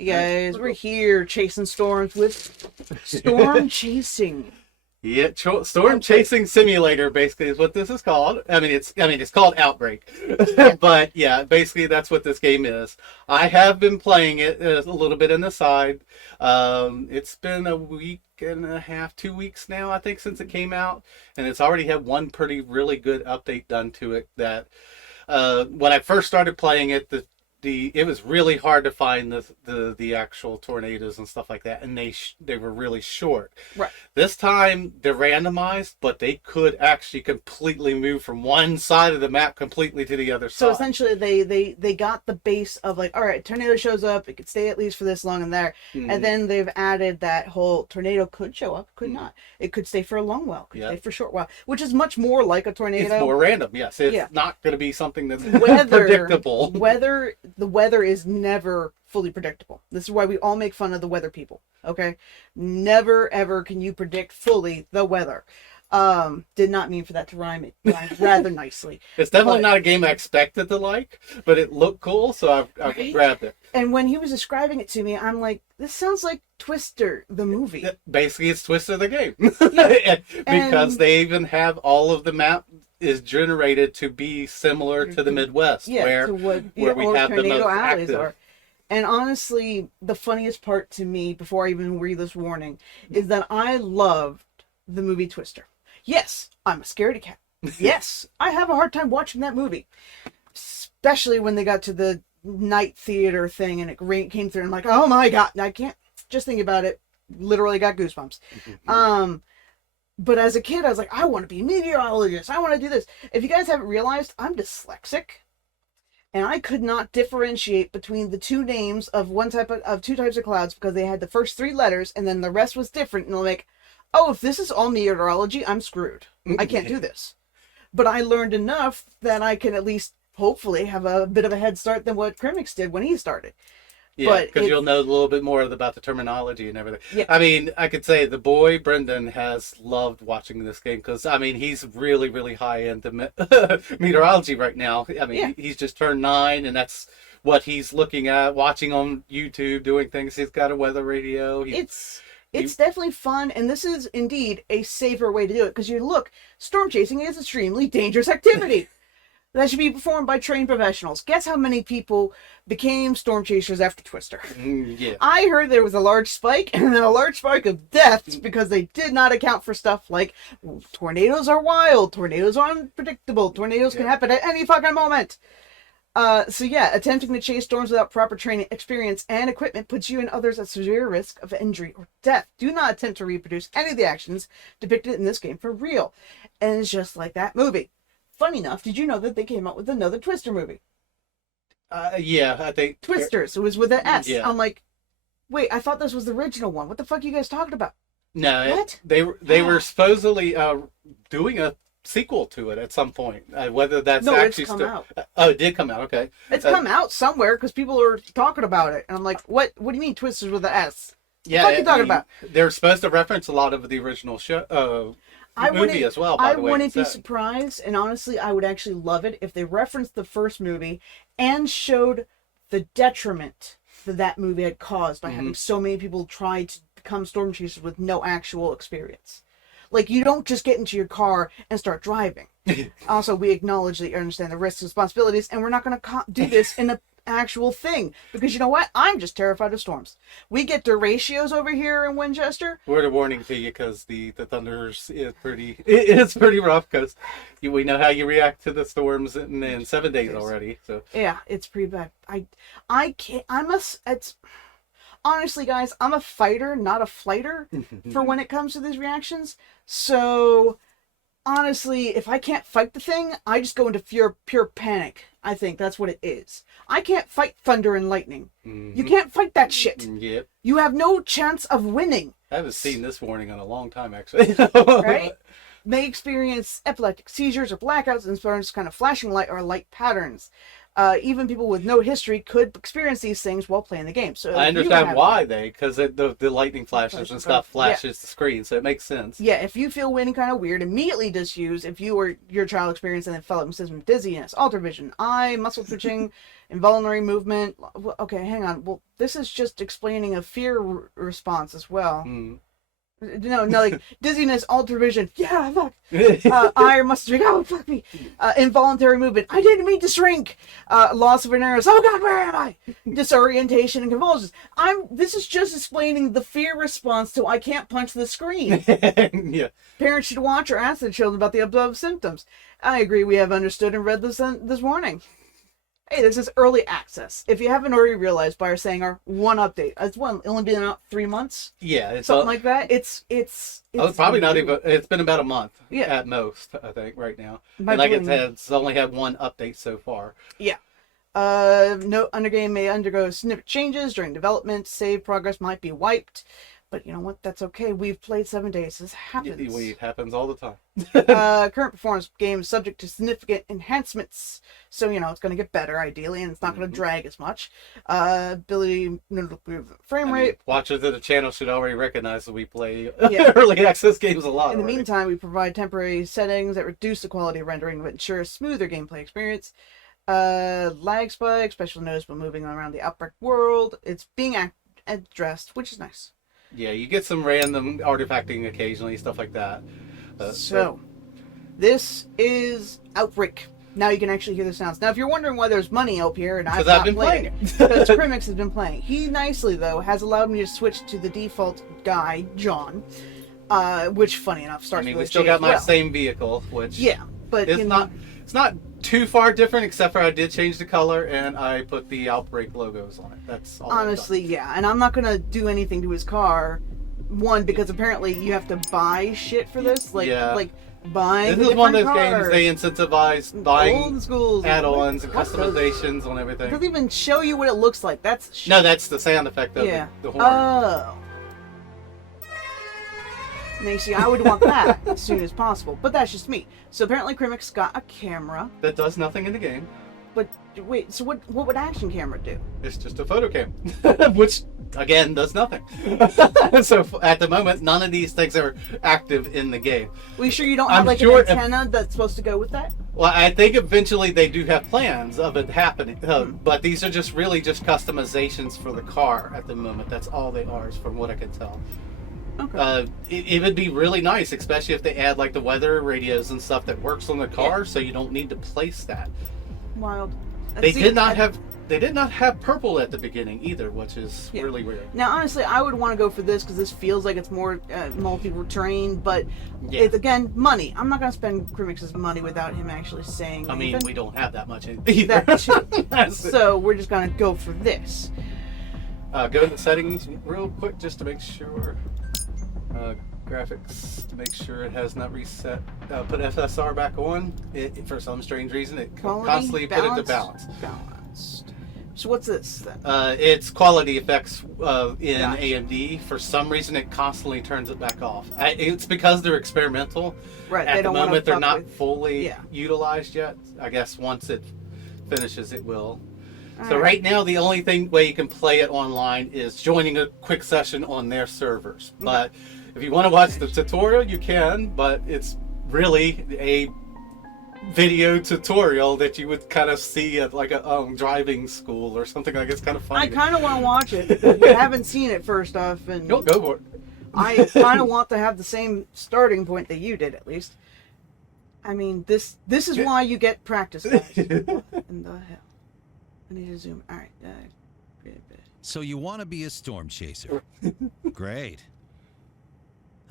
Hey guys, we're here chasing storms with Storm Chasing. Yeah, storm chasing simulator basically is what this is called. It's called Outbreak, but yeah, basically that's what this game is. I have been playing it a little bit on the side. It's been a week and a half, 2 weeks now, I think, since it came out, and it's already had one really good update done to it. That when I first started playing it, it was really hard to find the actual tornadoes and stuff like that, and they were really short. Right. This time they're randomized, but they could actually completely move from one side of the map completely to the other side. So essentially, they got the base of like, all right, tornado shows up, it could stay at least for this long and there, and then they've added that whole tornado could show up, could not. It could stay for a long while, could stay for a short while, which is much more like a tornado. It's more random, yes. It's not going to be something that's predictable. The weather is never fully predictable. This is why we all make fun of the weather people. Okay, never ever can you predict fully the weather. Did not mean for that to rhyme. It rhymed rather nicely. It's definitely not a game I expected to like, but it looked cool, so I grabbed it. And when he was describing it to me, I'm like, this sounds like Twister, the movie. Basically, it's Twister the game. Because they even have all of the map is generated to be similar to the Midwest, where we have the most active. Are. And honestly, the funniest part to me, before I even read this warning, is that I loved the movie Twister. Yes, I'm a scaredy cat. Yes, I have a hard time watching that movie. Especially when they got to the night theater thing and it came through and I'm like, oh my God, I can't just think about it. Literally got goosebumps. But as a kid, I was like, I want to be a meteorologist. I want to do this. If you guys haven't realized, I'm dyslexic. And I could not differentiate between the two names of two types of clouds because they had the first three letters and then the rest was different. And I'm like, oh, if this is all meteorology, I'm screwed. I can't do this. But I learned enough that I can at least hopefully have a bit of a head start than what Crimix did when he started. Yeah, because you'll know a little bit more about the terminology and everything. Yeah. I mean, I could say the boy, Brendan, has loved watching this game because, I mean, he's really, really high into meteorology right now. I mean, he's just turned 9, and that's what he's looking at, watching on YouTube, doing things. He's got a weather radio. It's definitely fun, and this is indeed a safer way to do it because storm chasing is extremely dangerous activity. That should be performed by trained professionals. Guess how many people became storm chasers after Twister? Yeah. I heard there was a large spike and then a large spike of deaths because they did not account for stuff like tornadoes are wild, tornadoes are unpredictable, tornadoes can happen at any fucking moment. Attempting to chase storms without proper training, experience, and equipment puts you and others at severe risk of injury or death. Do not attempt to reproduce any of the actions depicted in this game for real. And it's just like that movie. Funny enough, did you know that they came out with another Twister movie? Yeah, I think... Twisters. It was with an S. Yeah. I'm like, wait, I thought this was the original one. What the fuck are you guys talking about? No, what? They were supposedly doing a sequel to it at some point. Whether that's actually it's come out. Oh, it did come out. Okay, it's come out somewhere because people are talking about it, and I'm like, what? What do you mean Twisters with an S? Yeah, what are you talking about? They're supposed to reference a lot of the original show. Movie as well, by the way. I wouldn't be surprised, and honestly, I would actually love it if they referenced the first movie and showed the detriment that movie had caused by having so many people try to become storm chasers with no actual experience. Like, you don't just get into your car and start driving. Also, we acknowledge that you understand the risks and responsibilities, and we're not going to do this in an actual thing. Because you know what? I'm just terrified of storms. We get the ratios over here in Winchester. Word of warning to you, because the thunders is it's pretty rough, because we know how you react to the storms in 7 days already. So yeah, it's pretty bad. I can't. Honestly, guys, I'm a fighter, not a flighter for when it comes to these reactions. So, honestly, if I can't fight the thing, I just go into pure panic. I think that's what it is. I can't fight thunder and lightning. You can't fight that shit. Yep. You have no chance of winning. I haven't seen this warning in a long time, actually. Right? May experience epileptic seizures or blackouts and experience kind of flashing light or light patterns. even people with no history could experience these things while playing the game. So I understand why because the lightning flashes and stuff flashes the screen, so it makes sense. Yeah, if you feel wind kind of weird, immediately just use, if you or your child experiencing the development system dizziness, altered vision, eye, muscle twitching, involuntary movement. Okay, hang on. Well, this is just explaining a fear response as well. No, like dizziness, altered vision. Yeah, fuck. Eye or muscle twitching. Oh, fuck me. Involuntary movement. I didn't mean to shrink. Loss of awareness. Oh God, where am I? Disorientation and convulsions. This is just explaining the fear response to I can't punch the screen. Yeah. Parents should watch or ask their children about the above symptoms. I agree. We have understood and read this morning. Hey, this is early access. If you haven't already realized by our saying our one update, it's only been out 3 months. Yeah, it's something like that. It's probably not even. It's been about a month at most, I think, right now. And like it said, it's only had one update so far. Yeah. No undergame may undergo significant changes during development. Save progress might be wiped. But you know what? That's okay. We've played 7 days. This happens. It happens all the time. Current performance game is subject to significant enhancements. So, it's going to get better, ideally, and it's not going to drag as much. Ability, frame rate. Watchers of the channel should already recognize that we play early access games a lot. In the meantime, we provide temporary settings that reduce the quality of rendering but ensure a smoother gameplay experience. Lag spike, special noticeable moving around the Outbrk world. It's being addressed, which is nice. Yeah, you get some random artifacting occasionally, stuff like that. This is Outbrk. Now you can actually hear the sounds. Now, if you're wondering why there's money up here and I've been playing it, because Crimix has been playing. He nicely, though, has allowed me to switch to the default guy, John, which, funny enough, starts with we still got my same vehicle, which but it's not too far different, except for I did change the color and I put the Outbrk logos on it. That's all. Honestly, and I'm not gonna do anything to his car. One, because apparently you have to buy shit for this, like buying. This is one of those games they incentivize buying old schools add-ons and customizations on everything. It doesn't even show you what it looks like. That's shit. No, that's the sound effect of the horn. Oh. Now, you see, I would want that as soon as possible, but that's just me. So apparently Crimix got a camera. That does nothing in the game. But wait, so what would action camera do? It's just a photo cam, which, again, does nothing. So at the moment, none of these things are active in the game. Well, you sure you don't have an antenna that's supposed to go with that? Well, I think eventually they do have plans of it happening, but these are just customizations for the car at the moment. That's all they are, from what I can tell. Okay. It would be really nice, especially if they add like the weather radios and stuff that works on the car, so you don't need to place that. Wild. They did not have purple at the beginning either, which is really weird. Now, honestly, I would want to go for this because this feels like it's more multi-terrain, but it's, again, money. I'm not going to spend Crimix's money without him actually saying anything. I mean, we don't have that much either. That too. So we're just going to go for this. Go to the settings real quick just to make sure. Graphics, to make sure it has not reset. Put FSR back on. For some strange reason, it constantly put it to balance. Balanced. So what's this then? It's quality effects in AMD. For some reason, it constantly turns it back off. It's because they're experimental. Right. At the moment, they're not fully utilized yet. I guess once it finishes, it will. So right now, the only way you can play it online is joining a quick session on their servers. But if you want to watch the tutorial, you can, but it's really a video tutorial that you would kind of see at like a driving school or something like it's kind of funny. I kind of want to watch it. I haven't seen it first off, and go for it. I kind of want to have the same starting point that you did, at least. I mean, this is why you get practice, guys. In the hell? I need to zoom. All right. So you want to be a storm chaser? Great.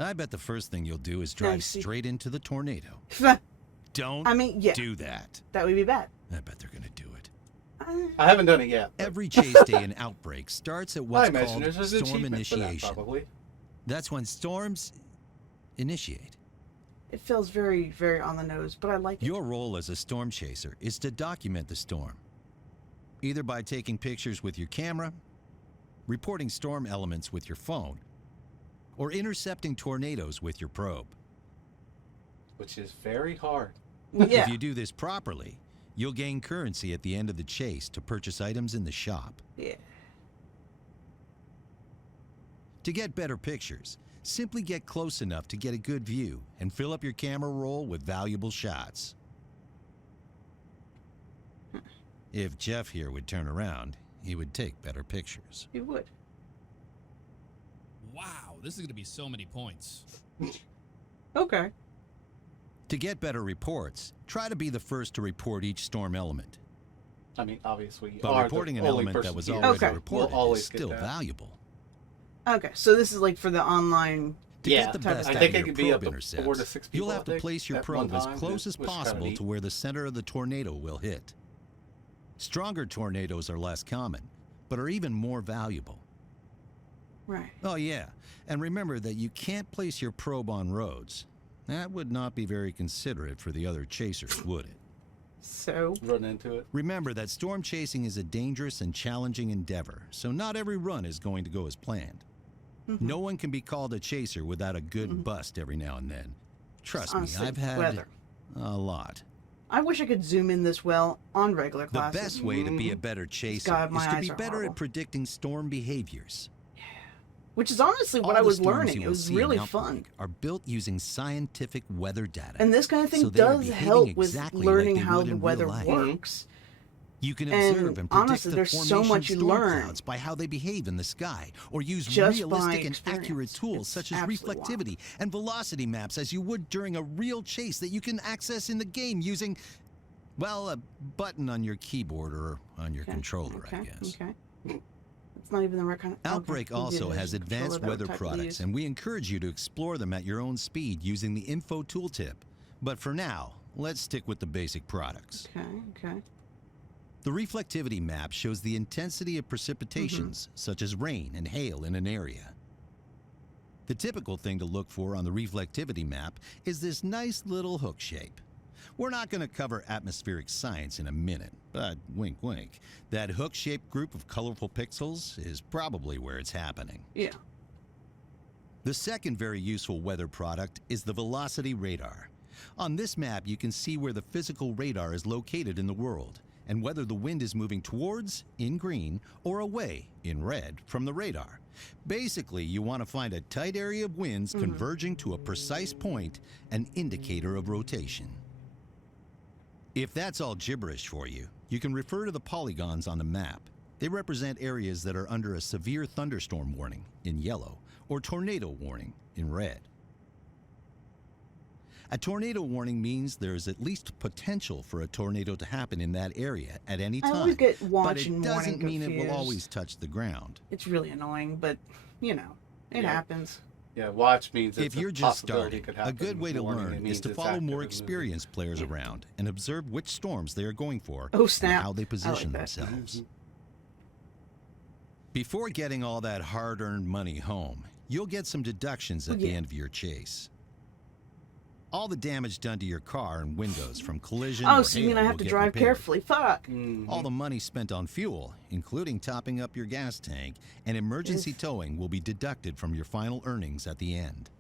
I bet the first thing you'll do is drive straight into the tornado. Don't do that. That would be bad. I bet they're going to do it. I haven't done it yet. Every chase day in Outbrk starts at what's called storm initiation. That's when storms initiate. It feels very, very on the nose, but I like it. Your role as a storm chaser is to document the storm, either by taking pictures with your camera, reporting storm elements with your phone, or intercepting tornadoes with your probe. Which is very hard. Yeah. If you do this properly, You'll gain currency at the end of the chase to purchase items in the shop. Yeah. To get better pictures, simply get close enough to get a good view and fill up your camera roll with valuable shots. If Jeff here would turn around, he would take better pictures. He would. Wow, this is going to be so many points. Okay. To get better reports, try to be the first to report each storm element. I mean, obviously, but reporting an element that was already reported is still valuable. Okay, so this is like for the online. To get the best out of your probe intercepts, 4 to 6 people, you'll have to place your probe as close as possible to where the center of the tornado will hit. Stronger tornadoes are less common, but are even more valuable. Right. Oh yeah, and remember that you can't place your probe on roads. That would not be very considerate for the other chasers, would it? So? Run into it. Remember that storm chasing is a dangerous and challenging endeavor, so not every run is going to go as planned. No one can be called a chaser without a good bust every now and then. Trust me, I've had a lot. I wish I could zoom in this well on regular The classes. best way to be a better chaser is to be better at predicting storm behaviors. Which is honestly what I was learning. It was really fun. Are built using scientific weather data. And this kind of thing does help with learning how the weather works. You can observe and predict the formation of storm clouds by how they behave in the sky, or use realistic and accurate tools such as reflectivity and velocity maps as you would during a real chase that you can access in the game using, well, a button on your keyboard or on your controller, I guess. It's not even the right kind of... Outbrk also has advanced weather products, and we encourage you to explore them at your own speed using the info tooltip. But for now, let's stick with the basic products. Okay. The reflectivity map shows the intensity of precipitations, such as rain and hail in an area. The typical thing to look for on the reflectivity map is this nice little hook shape. We're not going to cover atmospheric science in a minute, but wink wink, that hook-shaped group of colorful pixels is probably where it's happening. Yeah. The second very useful weather product is the velocity radar. On this map, you can see where the physical radar is located in the world, and whether the wind is moving towards, in green, or away, in red, from the radar. Basically, you want to find a tight area of winds converging to a precise point, an indicator of rotation. If that's all gibberish for you, you can refer to the polygons on the map. They represent areas that are under a severe thunderstorm warning, in yellow, or tornado warning, in red. A tornado warning means there is at least potential for a tornado to happen in that area at any time. I always get but it doesn't mean it will always touch the ground. It's really annoying, but, you know, it happens. Yeah, watch means if you're just starting, a good way to learn is to follow more experienced players around and observe which storms they are going for and how they position themselves. Before getting all that hard-earned money home, you'll get some deductions at the end of your chase. All the damage done to your car and windows from collision or so you mean I have to drive carefully? Fuck. All the money spent on fuel, including topping up your gas tank, and emergency towing will be deducted from your final earnings at the end.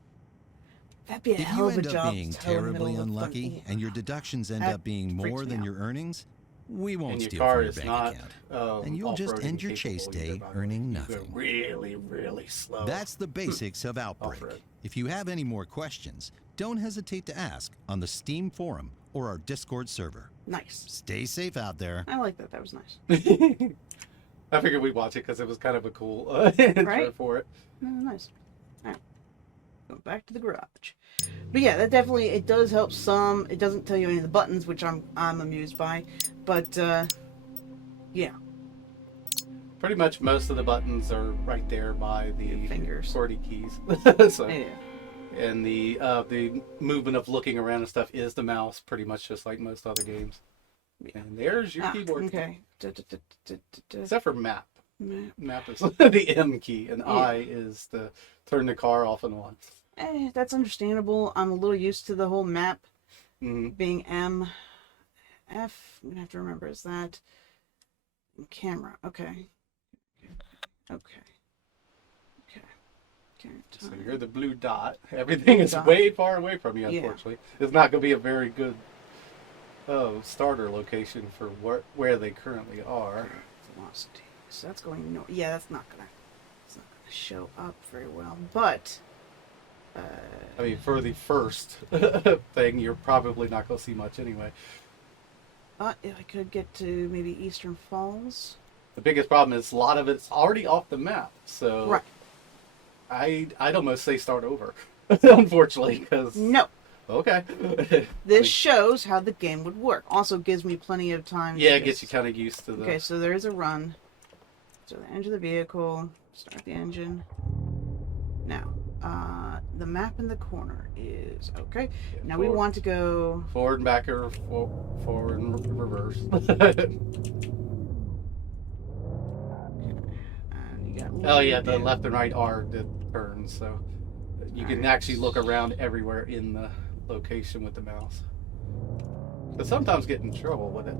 That'd be a hell of a job. If you end up being terribly unlucky and your deductions end up being more than your earnings, we won't steal from your bank account. And you'll just end your chase day earning nothing. Really, really slow. That's the basics of Outbrk. If you have any more questions, don't hesitate to ask on the Steam forum or our Discord server. Nice. Stay safe out there. I like that. That was nice. I figured we'd watch it because it was kind of a cool intro for it. Nice. All right. Go back to the garage. But yeah, that definitely, it does help some. It doesn't tell you any of the buttons, which I'm amused by. But, yeah. Pretty much most of the buttons are right there by the fingers. QWERTY keys. So, yeah. And the movement of looking around and stuff is the mouse, pretty much just like most other games. And there's your keyboard. Okay. Except for map. Map is the M key, and I is the turn the car off and on. That's understandable. I'm a little used to the whole map being M. F, I'm gonna have to remember, is that camera? Okay. So you're the blue dot. Everything is way far away from you, unfortunately. It's not going to be a very good starter location for where they currently are. Velocity. So that's going north. Yeah, it's not gonna show up very well. But I mean, for the first thing, you're probably not going to see much anyway. If I could get to maybe Eastern Falls. The biggest problem is a lot of it's already off the map, so right. I'd almost say start over, unfortunately, because no. Okay. This shows how the game would work. Also gives me plenty of time. Yeah, it gets you kind of used to the. Okay, so there is a run. So the engine of the vehicle. Start the engine. Now, the map in the corner is okay. Yeah, now forward, we want to go forward and back or forward and reverse. And you got oh yeah, the left and right are the turns, so you can actually look around everywhere in the location with the mouse. But sometimes get in trouble with it.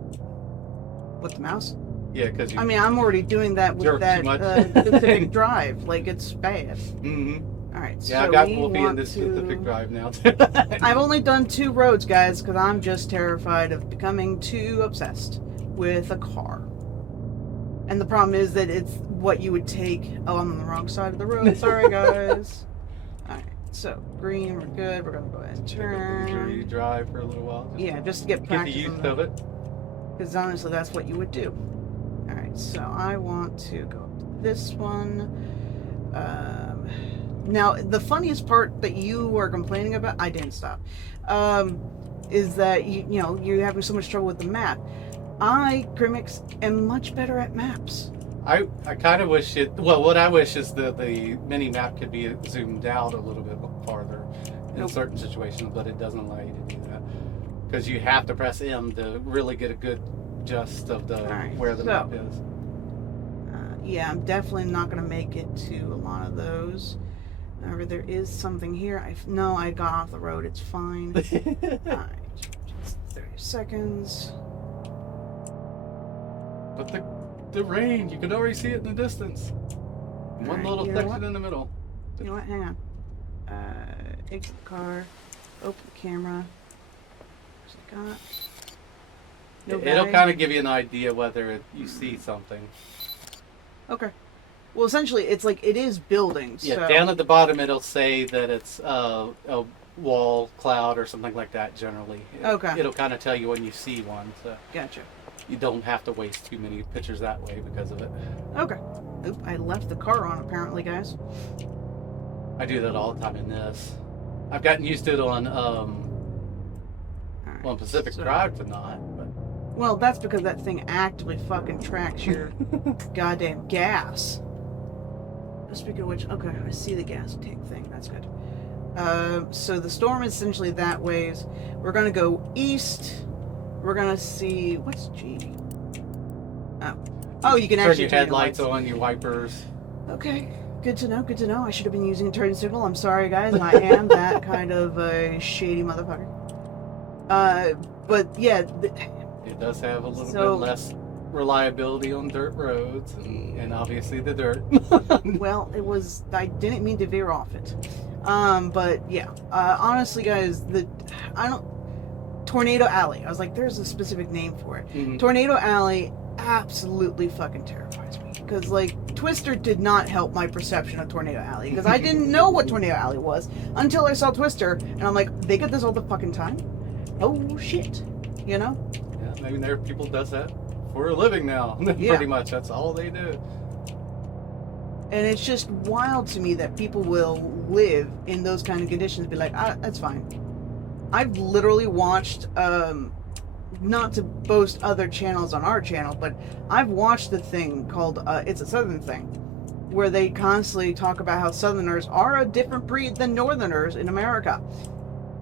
With the mouse? Yeah, because I mean, I'm already doing that with that specific drive. Like, it's bad. Mm-hmm. All right, yeah, so I got Wolfie in this specific drive now. I've only done 2 roads, guys, because I'm just terrified of becoming too obsessed with a car. And the problem is that it's what you would take. Oh, I'm on the wrong side of the road. Sorry, guys. All right, so green, we're good. We're gonna go ahead and turn. You drive for a little while. Yeah, just to get practice. Get the use of it. Because honestly, that's what you would do. All right, so I want to go up to this one. Now, the funniest part that you were complaining about, I didn't stop, is that you're having so much trouble with the map. I, Crimix, am much better at maps. I kind of wish it. Well, what I wish is that the mini map could be zoomed out a little bit farther in certain situations, but it doesn't allow you to do that because you have to press M to really get a good gist of where the map is. Yeah, I'm definitely not going to make it to a lot of those. However, there is something here. I got off the road. It's fine. Alright, just 30 seconds. But the rain, you can already see it in the distance. One little section in the middle. You know what? Hang on. Exit the car. Open the camera. It'll kind of give you an idea whether you see something. Okay. Well, essentially, it's like it is buildings. Yeah, so. Down at the bottom, it'll say that it's a wall, cloud, or something like that. Generally, it'll kind of tell you when you see one. So gotcha. You don't have to waste too many pictures that way because of it. Okay. Oop! I left the car on. Apparently, guys. I do that all the time in this. I've gotten used to it on Pacific Drive to not. But. Well, that's because that thing actively fucking tracks your goddamn gas. Speaking of which, okay, I see the gas tank thing. That's good. So the storm is essentially that ways. We're gonna go east. We're gonna see what's G. Oh, you can turn actually your headlights on, your wipers. Okay, good to know. Good to know. I should have been using a turn signal. I'm sorry, guys. I am that kind of a shady motherfucker. But yeah. It does have a little bit less reliability on dirt roads and obviously the dirt. Well, I didn't mean to veer off it. But yeah, honestly guys, Tornado Alley. I was like, there's a specific name for it. Mm-hmm. Tornado Alley absolutely fucking terrifies me. Because like, Twister did not help my perception of Tornado Alley. Because I didn't know what Tornado Alley was until I saw Twister. And I'm like, they get this all the fucking time? Oh shit. You know? Yeah, maybe there are people who does that for a living now. Pretty much, that's all they do. And it's just wild to me that people will live in those kind of conditions and be like, that's fine. I've literally watched, not to boast other channels on our channel, but I've watched the thing called It's a Southern Thing, where they constantly talk about how Southerners are a different breed than Northerners in America,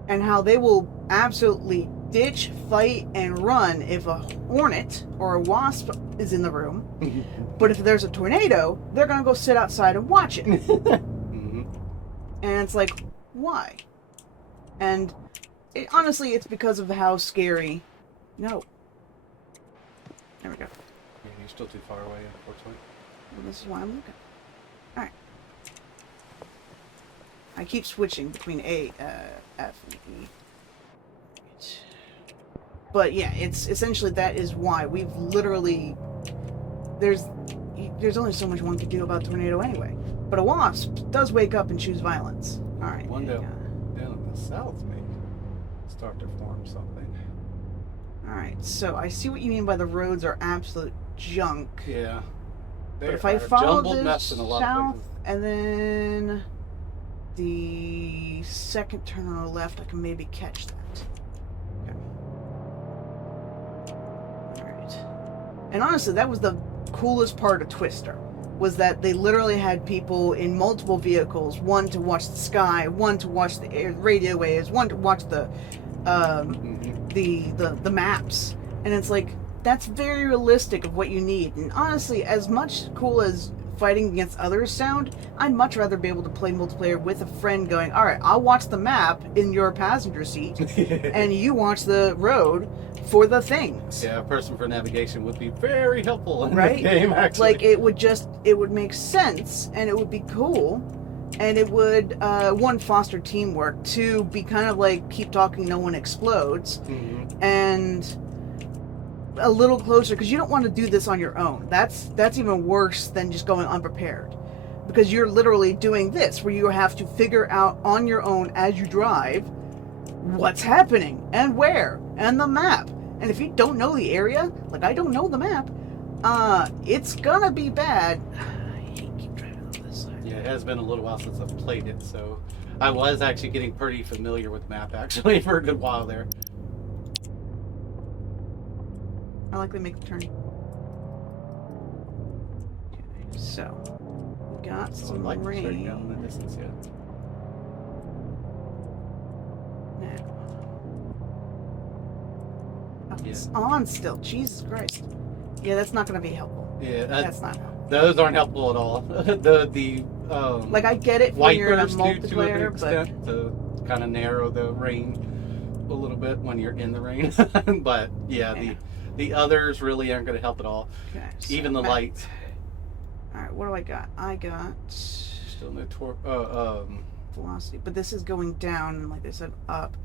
and how they will absolutely ditch, fight, and run if a hornet or a wasp is in the room. But if there's a tornado, they're going to go sit outside and watch it. Mm-hmm. And it's like, why? And honestly, it's because of how scary. No. There we go. Yeah, you're still too far away, unfortunately. Well, this is why I'm looking. Alright. I keep switching between A, F, and E. But yeah, it's essentially that is why we've literally there's only so much one can do about tornado anyway. But a wasp does wake up and choose violence. All right. One down in the south may start to form something. All right. So I see what you mean by the roads are absolute junk. Yeah. But if I follow this south and then the second turn on the left, I can maybe catch that. Okay. Alright. And honestly, that was the coolest part of Twister, was that they literally had people in multiple vehicles, one to watch the sky, one to watch the radio waves, one to watch the maps. And it's like, that's very realistic of what you need. And honestly, as much cool as fighting against others sound, I'd much rather be able to play multiplayer with a friend going, all right, I'll watch the map in your passenger seat and you watch the road for the things. Yeah, a person for navigation would be very helpful in this game, actually. Like, it would make sense, and it would be cool, and it would, one, foster teamwork, two, be kind of like keep talking, no one explodes, and a little closer, because you don't want to do this on your own. That's even worse than just going unprepared, because you're literally doing this where you have to figure out on your own as you drive what's happening and where and the map. And if you don't know the area, like I don't know the map, it's gonna be bad. I hate keep driving on this side. Yeah, it has been a little while since I've played it, so I was actually getting pretty familiar with the map actually for a good while there. I like they make the turn. Okay, so we got some rain. Down in the distance, yeah. Now, it's on still. Jesus Christ. Yeah, that's not going to be helpful. Yeah, that's not helpful. Those aren't helpful at all. the like I get it when you're in a multiplayer, but to kind of narrow the rain a little bit when you're in the rain. But yeah. The others really aren't going to help at all. Okay, so even the light. All right, what do I got? I got still no velocity, but this is going down, and like they said, up.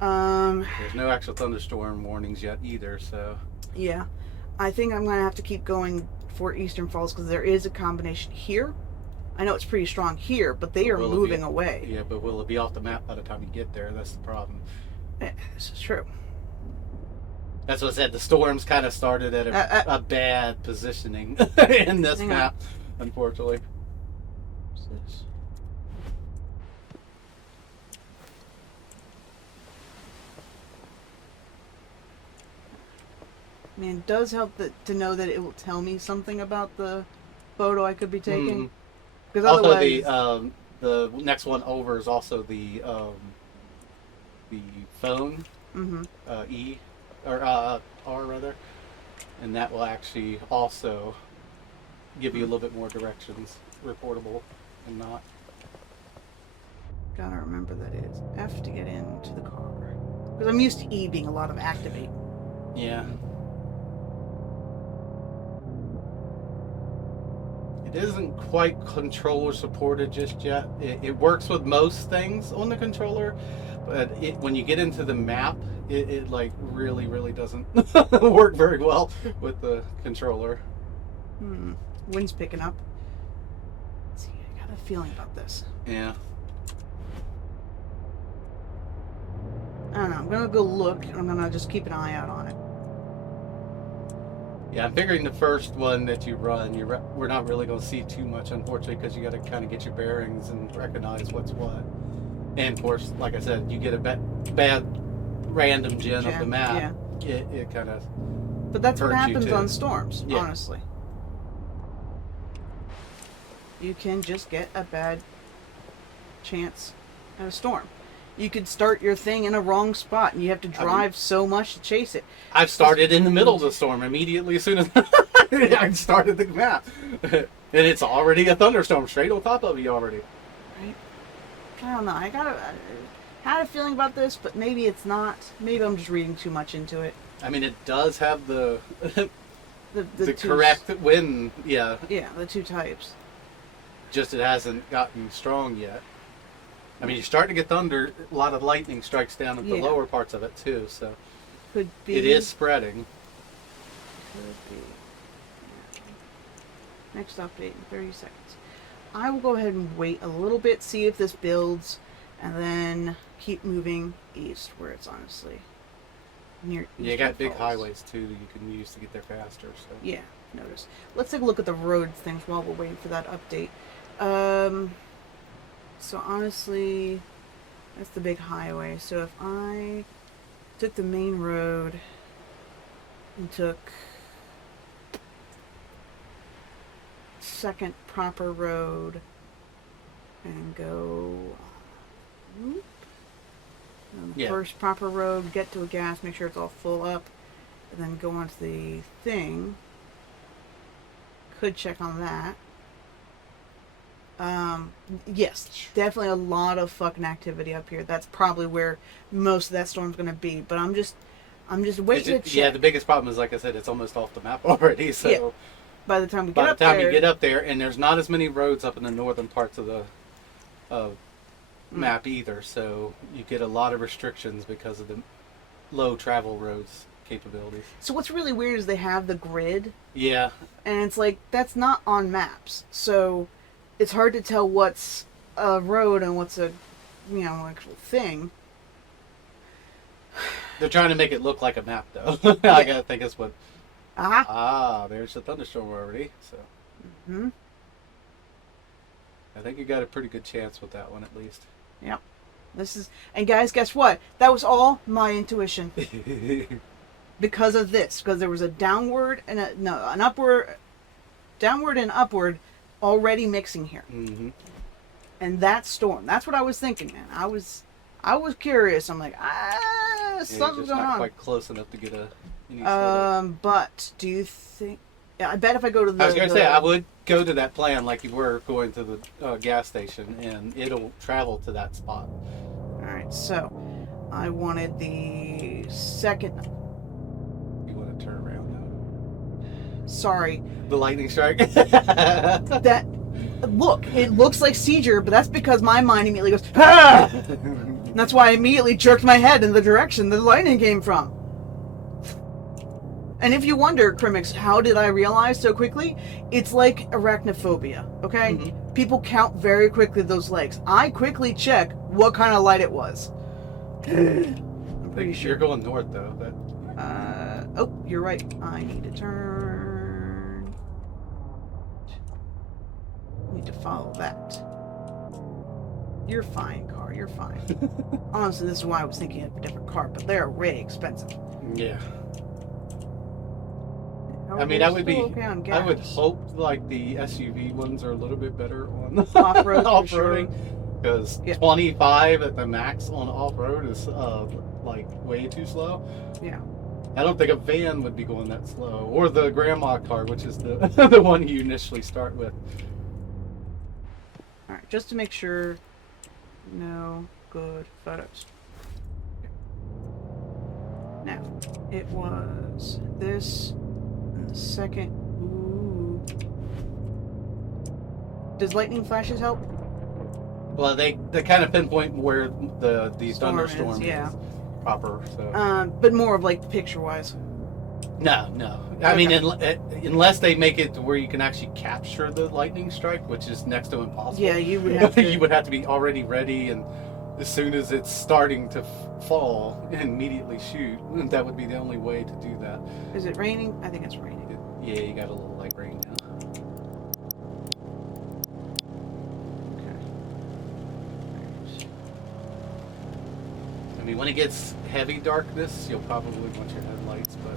There's no actual thunderstorm warnings yet either, so yeah, I think I'm going to have to keep going for Eastern Falls because there is a combination here. I know it's pretty strong here, but they are moving away. Yeah, but will it be off the map by the time you get there? That's the problem. This is true. That's what I said. The storms kind of started at a bad positioning in this map, unfortunately. What's this? I mean, it does help to know that it will tell me something about the photo I could be taking. Because otherwise, also the next one over is also the phone E. Or R rather, and that will actually also give you a little bit more directions, reportable and not. Gotta remember that it's F to get into the car. Because I'm used to E being a lot of activate. Yeah. It isn't quite controller supported just yet. It works with most things on the controller, but when you get into the map, it like really doesn't work very well with the controller. Wind's picking up. Let's see, I got a feeling about this. Yeah. I don't know. I'm gonna go look, and I'm gonna just keep an eye out on it. Yeah, I'm figuring the first one that you run, we're not really going to see too much, unfortunately, because you got to kind of get your bearings and recognize what's what. And of course, like I said, you get a bad random gen of the map. Yeah. It kind of. But that's what happens on storms, honestly. You can just get a bad chance at a storm. You could start your thing in a wrong spot, and you have to drive so much to chase it. I've started in the middle of the storm immediately as soon as I started the map. And it's already a thunderstorm straight on top of you already. Right? I don't know. I had a feeling about this, but maybe it's not. Maybe I'm just reading too much into it. I mean, it does have the the correct wind. Yeah. Yeah, the two types. Just it hasn't gotten strong yet. I mean, you're starting to get thunder. A lot of lightning strikes down at the lower parts of it too. So Could be. It is spreading. Could be. Yeah. Next update in 30 seconds. I will go ahead and wait a little bit, see if this builds, and then keep moving east, where it's honestly near. You got big highways too that you can use to get there faster. So. Yeah, notice. Let's take a look at the road things while we're waiting for that update. So honestly, that's the big highway. So if I took the main road and took second proper road and go first proper road, get to a gas, make sure it's all full up, and then go onto the thing. Could check on that. Yes, definitely a lot of fucking activity up here. That's probably where most of that storm's gonna be. But I'm just waiting to check. Yeah, the biggest problem is, like I said, it's almost off the map already. So yeah. By the time you get up there, and there's not as many roads up in the northern parts of the map either, so you get a lot of restrictions because of the low travel roads capabilities. So what's really weird is they have the grid. Yeah. And it's like, that's not on maps. So it's hard to tell what's a road and what's a, actual thing. They're trying to make it look like a map, though. I gotta think it's what... there's a thunderstorm already, so... Mm-hmm. I think you got a pretty good chance with that one, at least. Yep. And guys, guess what? That was all my intuition. Because of this. Because there was a downward and an upward... Downward and upward already mixing here. Mm-hmm. And that storm. That's what I was thinking, man. I was curious. I'm like, something's going on. Not quite close enough to get any but do you think... Yeah, I bet if I go to the... I was going to say, I would go to that plan like you were going to the gas station, and it'll travel to that spot. Alright, so I wanted the second... You want to turn around now? Sorry. The lightning strike? That... Look, it looks like seizure, but that's because my mind immediately goes, ah! That's why I immediately jerked my head in the direction the lightning came from. And if you wonder, Crimix, how did I realize so quickly? It's like arachnophobia, okay? Mm-hmm. People count very quickly those legs. I quickly check what kind of light it was. I'm pretty sure. You're going north, though. Oh, you're right. I need to turn. I need to follow that. You're fine, car. You're fine. Honestly, this is why I was thinking of a different car, but they're way expensive. Yeah. I mean, I would hope like the SUV ones are a little bit better on off-roading, because 25 at the max on off-road is like way too slow. Yeah. I don't think a van would be going that slow, or the grandma car, which is the the one you initially start with. All right, just to make sure, no good photos. Now, it was this. Second. Ooh. Does lightning flashes help? Well, they kind of pinpoint where the thunderstorm is proper. So. But more of like picture wise. No. I mean, unless they make it to where you can actually capture the lightning strike, which is next to impossible. Yeah, you would have to. You would have to be already ready, and as soon as it's starting to fall, immediately shoot. That would be the only way to do that. Is it raining? I think it's raining. Yeah, you got a little light rain now. Okay. I mean, when it gets heavy darkness, you'll probably want your headlights, but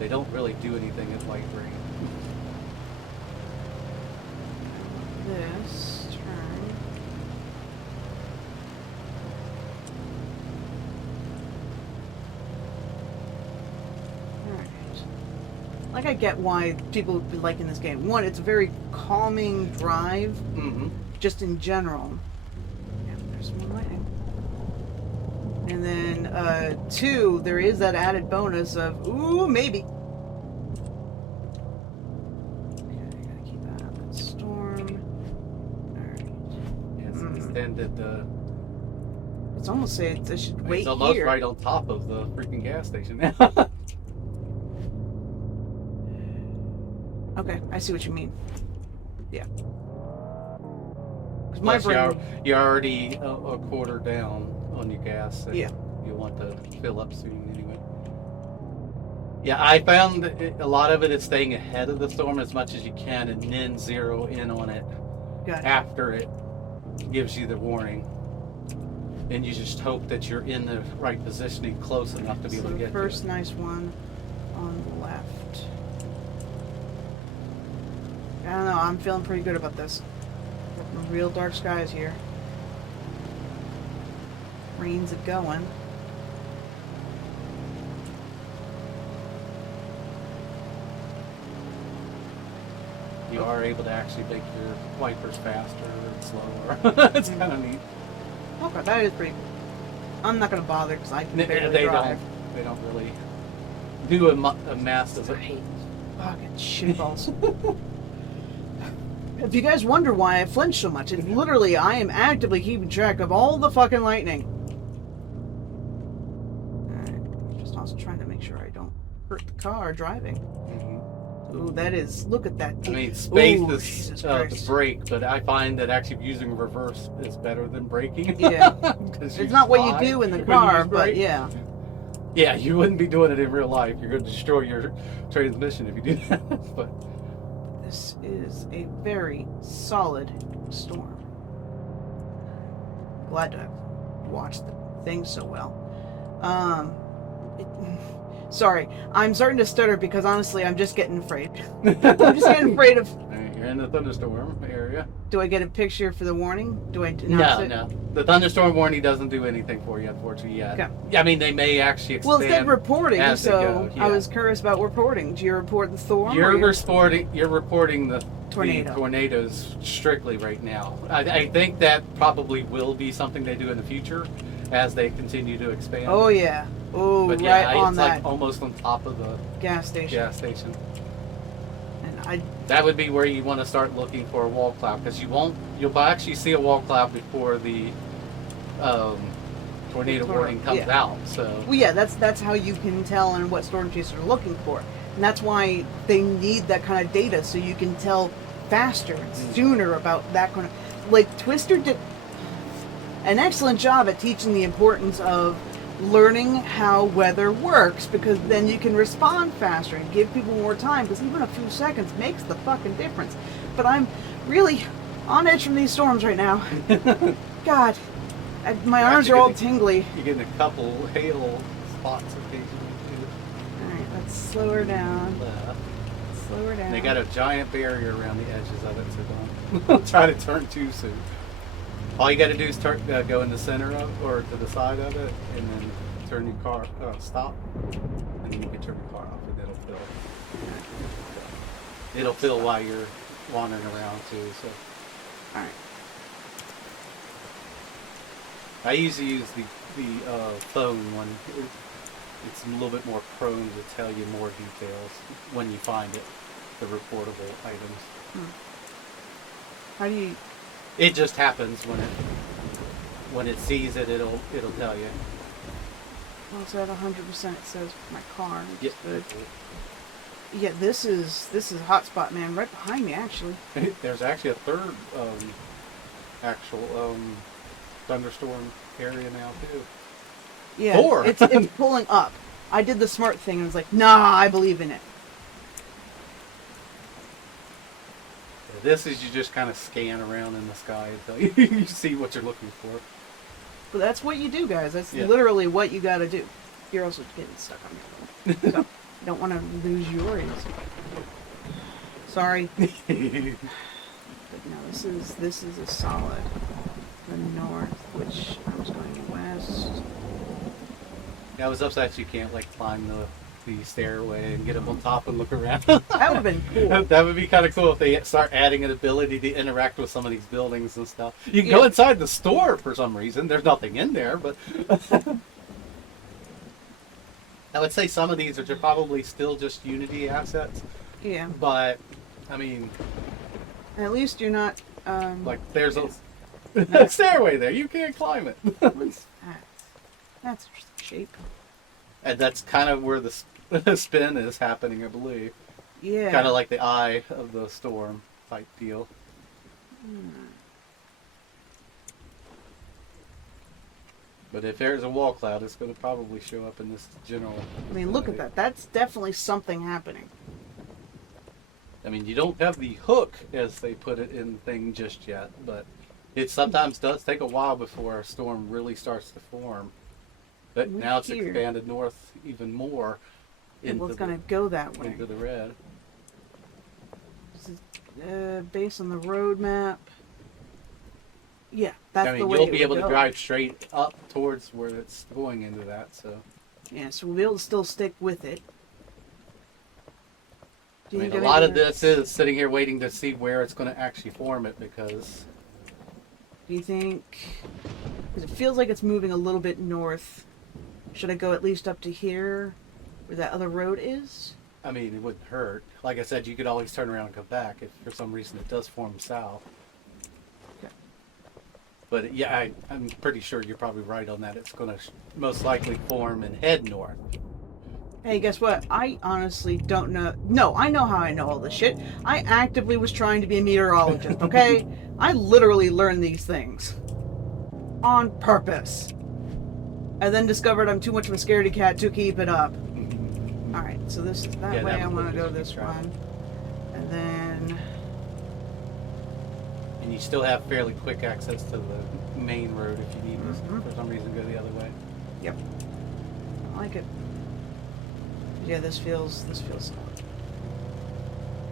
they don't really do anything at light rain. This turn. Like, I get why people would be liking this game. One, it's a very calming drive, just in general. Yeah, there's more lightning. And then, two, there is that added bonus of, ooh, maybe. Okay, I gotta keep that out of that storm. Alright. Yes, extended It's almost say they should wait It's almost here. right on top of the freaking gas station now. Okay, I see what you mean. Yeah. Plus, you're already a quarter down on your gas. So yeah. You want to fill up soon anyway. Yeah, I found a lot of it is staying ahead of the storm as much as you can and then zero in on it after it gives you the warning. And you just hope that you're in the right positioning close enough to be able to get to it. First nice one on the left. I don't know, I'm feeling pretty good about this. Real dark skies here. Rain's it going. You are able to actually make your wipers faster and slower. It's kind of neat. Okay, that is pretty. I'm not gonna bother because I can barely drive. They don't really do a massive. I hate fucking shitballs. If you guys wonder why I flinch so much, it's literally I am actively keeping track of all the fucking lightning. Alright, just also trying to make sure I don't hurt the car driving. Ooh, that is, look at that. I mean, space is the brake, but I find that actually using reverse is better than braking. Yeah. It's not what you do in the car, but yeah. Yeah, you wouldn't be doing it in real life. You're going to destroy your transmission if you do that. But this is a very solid storm. Glad to have watched the thing so well. Sorry, I'm starting to stutter because honestly, I'm just getting afraid. I'm just getting afraid of. You're in the thunderstorm area. Do I get a picture for the warning? Do I announce it? No. The thunderstorm warning doesn't do anything for you, unfortunately, yet. Okay. I mean, they may actually expand. Well, it said reporting, as so they go, yeah. I was curious about reporting. Do you report the storm? You're reporting the tornado. The tornadoes strictly right now. I think that probably will be something they do in the future as they continue to expand. Oh yeah. Oh, but right yeah, on it's that. Like almost on top of the gas station. And that would be where you want to start looking for a wall cloud because you'll actually see a wall cloud before the tornado warning comes out. So well, yeah, that's how you can tell and what storm chasers are looking for, and that's why they need that kind of data so you can tell faster and sooner about that kind of. Like Twister did an excellent job at teaching the importance of learning how weather works, because then you can respond faster and give people more time, because even a few seconds makes the fucking difference. But I'm really on edge from these storms right now. God, my arms are all tingly. You're getting a couple hail spots occasionally too. Alright, let's slow her down. Slow her down. They got a giant barrier around the edges of it, so don't try to turn too soon. All you got to do is go in the center of, or to the side of it, and then turn your car, stop, and then you can turn your car off, and it'll fill. It'll fill while you're wandering around too. So, all right. I usually use the phone one. It's a little bit more prone to tell you more details when you find it, the reportable items. How do you? It just happens when it sees it, it'll tell you. Well, it's at 100%. It says my car. Yep. Yeah, this is hotspot, man, right behind me actually. There's actually a third actual thunderstorm area now too. Yeah, 4. It's pulling up. I did the smart thing and was like, nah, I believe in it. This is you just kind of scan around in the sky until you see what you're looking for. But that's what you do, guys. That's literally what you got to do. You're also getting stuck on your phone. So, don't want to lose yours. Sorry. But no, this is a solid. The north, which I was going west. Yeah, I was upset you can't like climb the stairway and get up on top and look around. That would have been cool. That would be kind of cool if they start adding an ability to interact with some of these buildings and stuff. You can go inside the store for some reason. There's nothing in there, but I would say some of these are probably still just Unity assets. Yeah. But I mean, at least you're not. like there's stairway there. You can't climb it. What's that? That's interesting shape. And that's kind of where the spin is happening, I believe. Yeah. Kind of like the eye of the storm type deal. But if there's a wall cloud, it's going to probably show up in this general. I mean, look at that. That's definitely something happening. I mean, you don't have the hook, as they put it in the thing just yet, but it sometimes does take a while before a storm really starts to form. But now it's expanded north even more. Well, it's going to go that way. Into the red. This is based on the road map. Yeah, that's the way you'll be able to go. drive straight up towards where it's going into that, so. Yeah, so we'll be able to still stick with it. I mean, a lot of this is sitting here waiting to see where it's going to actually form it, because... Do you think... Because it feels like it's moving a little bit north. Should I go at least up to here, where that other road is? I mean, it wouldn't hurt. Like I said, you could always turn around and come back if for some reason it does form south. Okay. But yeah, I'm pretty sure you're probably right on that. It's going to most likely form and head north. Hey, guess what? I honestly don't know. No, I know how I know all this shit. I actively was trying to be a meteorologist, okay? I literally learned these things. On purpose. I then discovered I'm too much of a scaredy cat to keep it up. Alright, so this is that way. I want to go this one. And then... And you still have fairly quick access to the main road if you need to, for some reason, go the other way. Yep. I like it. Yeah, this feels solid.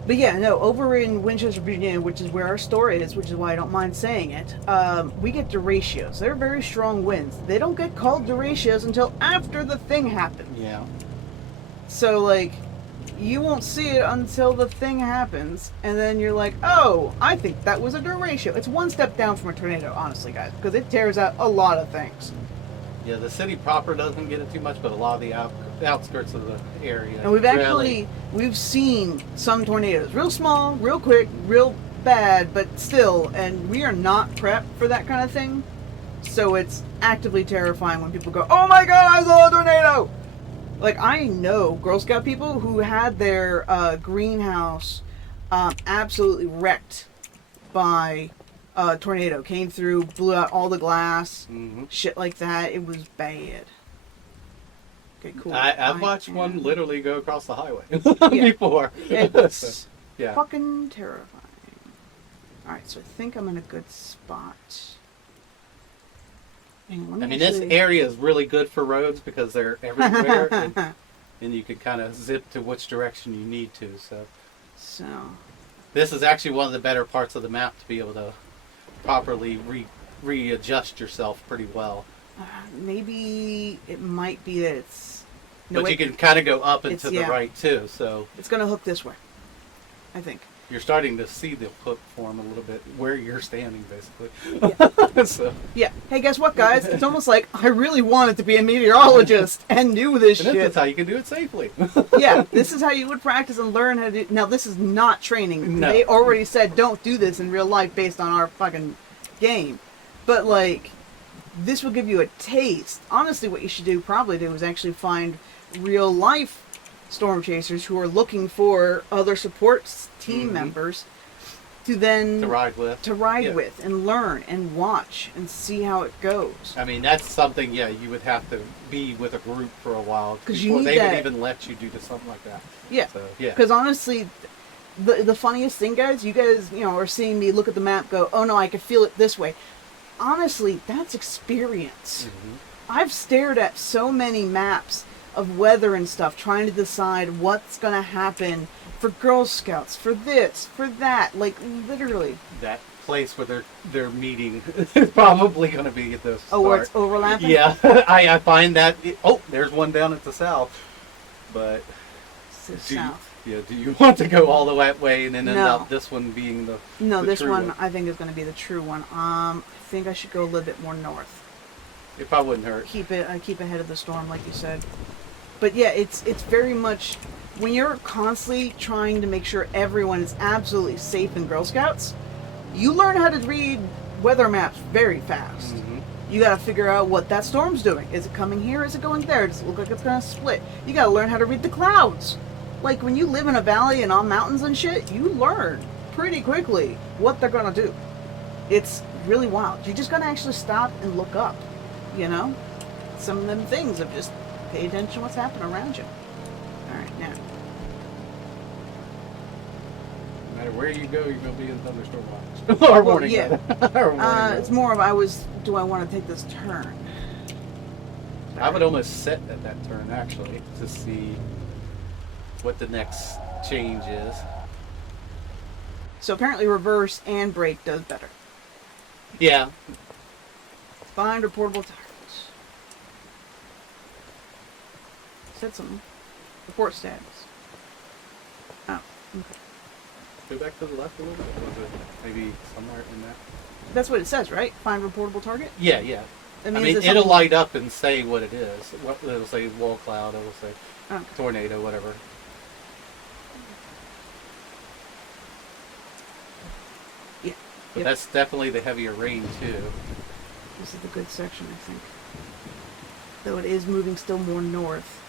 But yeah, no, over in Winchester, Virginia, which is where our store is, which is why I don't mind saying it, we get derechos. They're very strong winds. They don't get called derechos until after the thing happens. Yeah. So, like, you won't see it until the thing happens, and then you're like, oh, I think that was a derecho. It's one step down from a tornado, honestly, guys, because it tears out a lot of things. Yeah, the city proper doesn't get it too much, but a lot of the outskirts of the area. And we've seen some tornadoes. Real small, real quick, real bad, but still, and we are not prepped for that kind of thing. So it's actively terrifying when people go, oh my god, I saw a tornado! Like, I know Girl Scout people who had their greenhouse absolutely wrecked by a tornado. Came through, blew out all the glass, shit like that. It was bad. Okay, cool. I've watched one literally go across the highway before. It's fucking terrifying. Alright, so I think I'm in a good spot. This area is really good for roads because they're everywhere, and you can kind of zip to which direction you need to. So this is actually one of the better parts of the map to be able to properly readjust yourself pretty well. Maybe it might be that it's... No, but you can kind of go up and to the right too. So it's going to hook this way, I think. You're starting to see the hook form a little bit where you're standing, basically. Yeah. Yeah. Hey, guess what, guys? It's almost like I really wanted to be a meteorologist and knew this shit. This is how you can do it safely. Yeah, this is how you would practice and learn how to do... Now, this is not training. No. They already said don't do this in real life based on our fucking game. But, like, this will give you a taste. Honestly, what you should probably do is actually find real life storm chasers who are looking for other support team members to ride with and learn and watch and see how it goes. I mean, that's something, you would have to be with a group for a while before they would even let you do something like that. Yeah. So, yeah. Because honestly, the funniest thing, guys, you guys, are seeing me look at the map, go, oh no, I can feel it this way. Honestly, that's experience. I've stared at so many maps of weather and stuff, trying to decide what's going to happen for Girl Scouts, for this, for that, like, literally. That place where they're meeting is probably going to be at the start. Oh, where it's overlapping? Yeah, I find that, there's one down at the south, but do you want to go all the way and then end up this one being the this true one I think is going to be the true one. I think I should go a little bit more north. It probably wouldn't hurt. Keep ahead of the storm, like you said. But yeah, it's very much when you're constantly trying to make sure everyone is absolutely safe in Girl Scouts, you learn how to read weather maps very fast. Mm-hmm. You got to figure out what that storm's doing. Is it coming here? Is it going there? Does it look like it's going to split? You got to learn how to read the clouds. Like, when you live in a valley and on mountains and shit, you learn pretty quickly what they're going to do. It's really wild. You just got to actually stop and look up, you know? Some of them things of just pay attention to what's happening around you. All right, now. No matter where you go, you're going to be in thunderstorm watch. Or warning. Yeah. Or warning. It's more of do I want to take this turn? I would almost sit at that turn, actually, to see what the next change is. So apparently reverse and brake does better. Yeah. Find reportable targets. Said something. Report status. Oh, okay. Go back to the left a little bit. Was it maybe somewhere in that? That's what it says, right? Find reportable target? Yeah, yeah. That I means mean, it'll light up and say what it is. It'll say wall cloud, it'll say tornado, whatever. Yeah. But that's definitely the heavier rain, too. This is the good section, I think. Though it is moving still more north.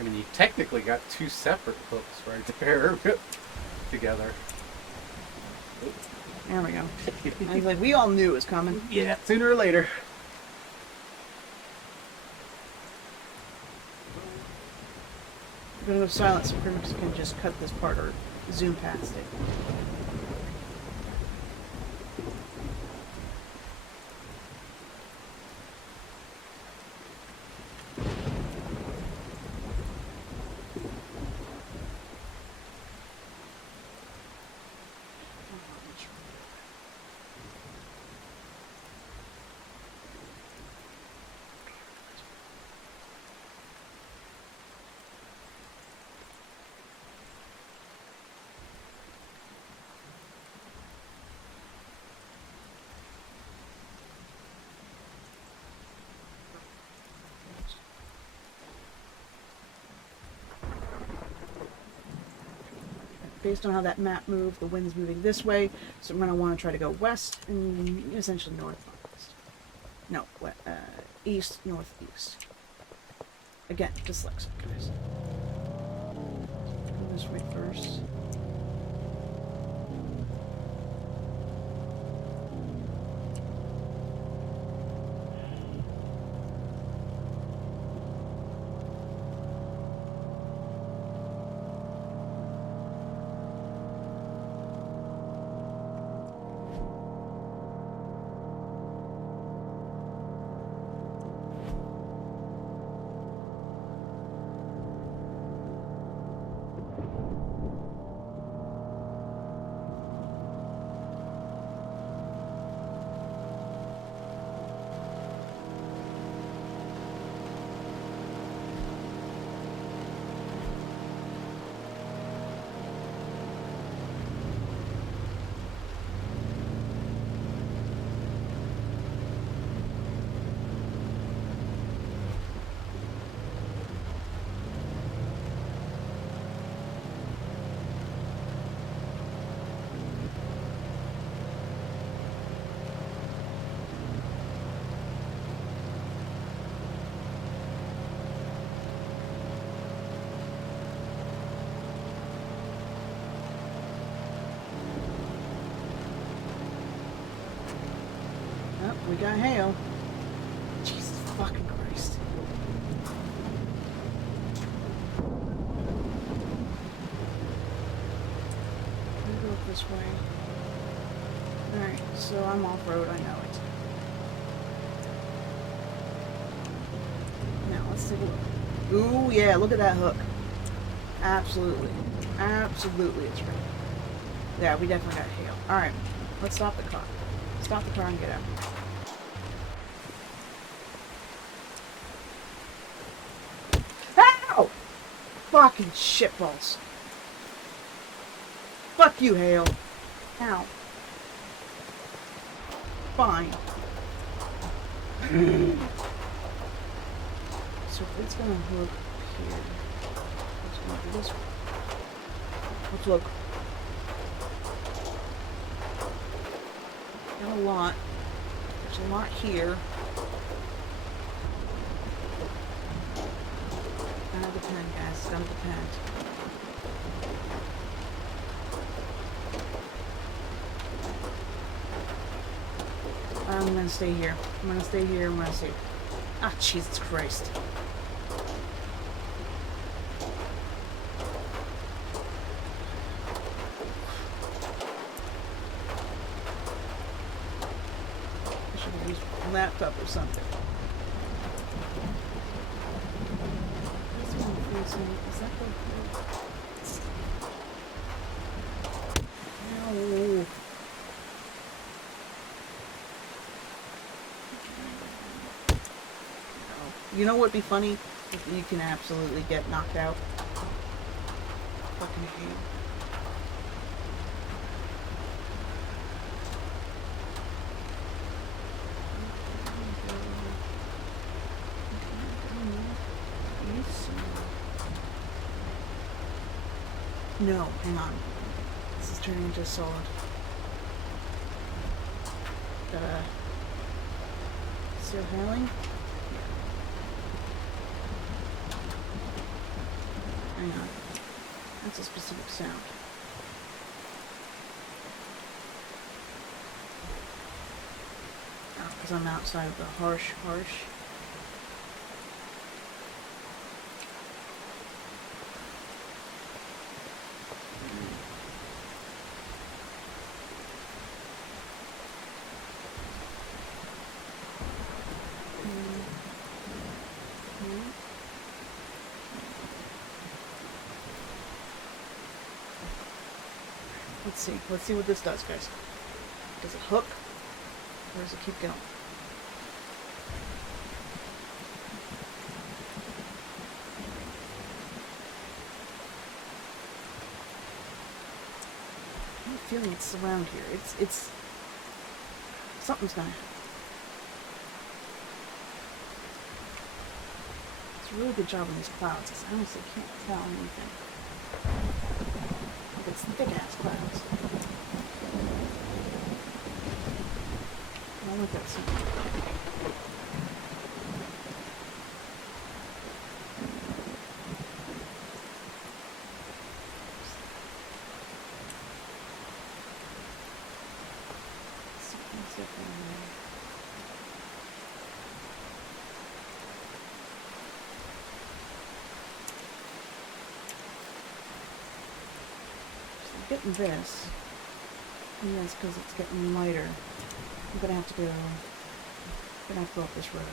I mean, you technically got two separate hooks right there together. There we go. I was like, we all knew it was coming. Yeah, sooner or later. I'm gonna go silent so Crimix can just cut this part or zoom past it. Based on how that map moved, the wind's moving this way, so I'm going to want to try to go west and essentially north-northwest. No, east, northeast. Again, dyslexic, guys. Go this way first. We got hail. Jesus fucking Christ. Let me go up this way. Alright, so I'm off-road, I know it. Now, let's take a look. Ooh, yeah, look at that hook. Absolutely. Absolutely, it's right. Yeah, we definitely got hail. Alright, let's stop the car. Stop the car and get out. Ow! Fucking shitballs. Fuck you, hail. Ow. Fine. So if it's gonna hook here, it's gonna do this way. Let's look. Not a lot. There's a lot here. It's gonna depend, guys. It's gonna depend. I'm gonna stay here. I'm gonna stay here. I'm gonna stay. Ah, Jesus Christ. I should have used a laptop or something. This one facing. Is that the? No. You know what'd be funny? If you can absolutely get knocked out. Fucking hate. No, hang on. This is turning into a solid. Still hailing? Hang on. That's a specific sound. Oh, because I'm outside of the harsh. Let's see. Let's see what this does, guys. Does it hook? Or does it keep going? I have a feeling it's around here. It's something's gonna happen. It's a really good job on these clouds. I honestly can't tell anything. It's thick-ass clouds. I want that something. Something's different. Getting this, and that's because it's getting lighter. I'm gonna have to go up this road.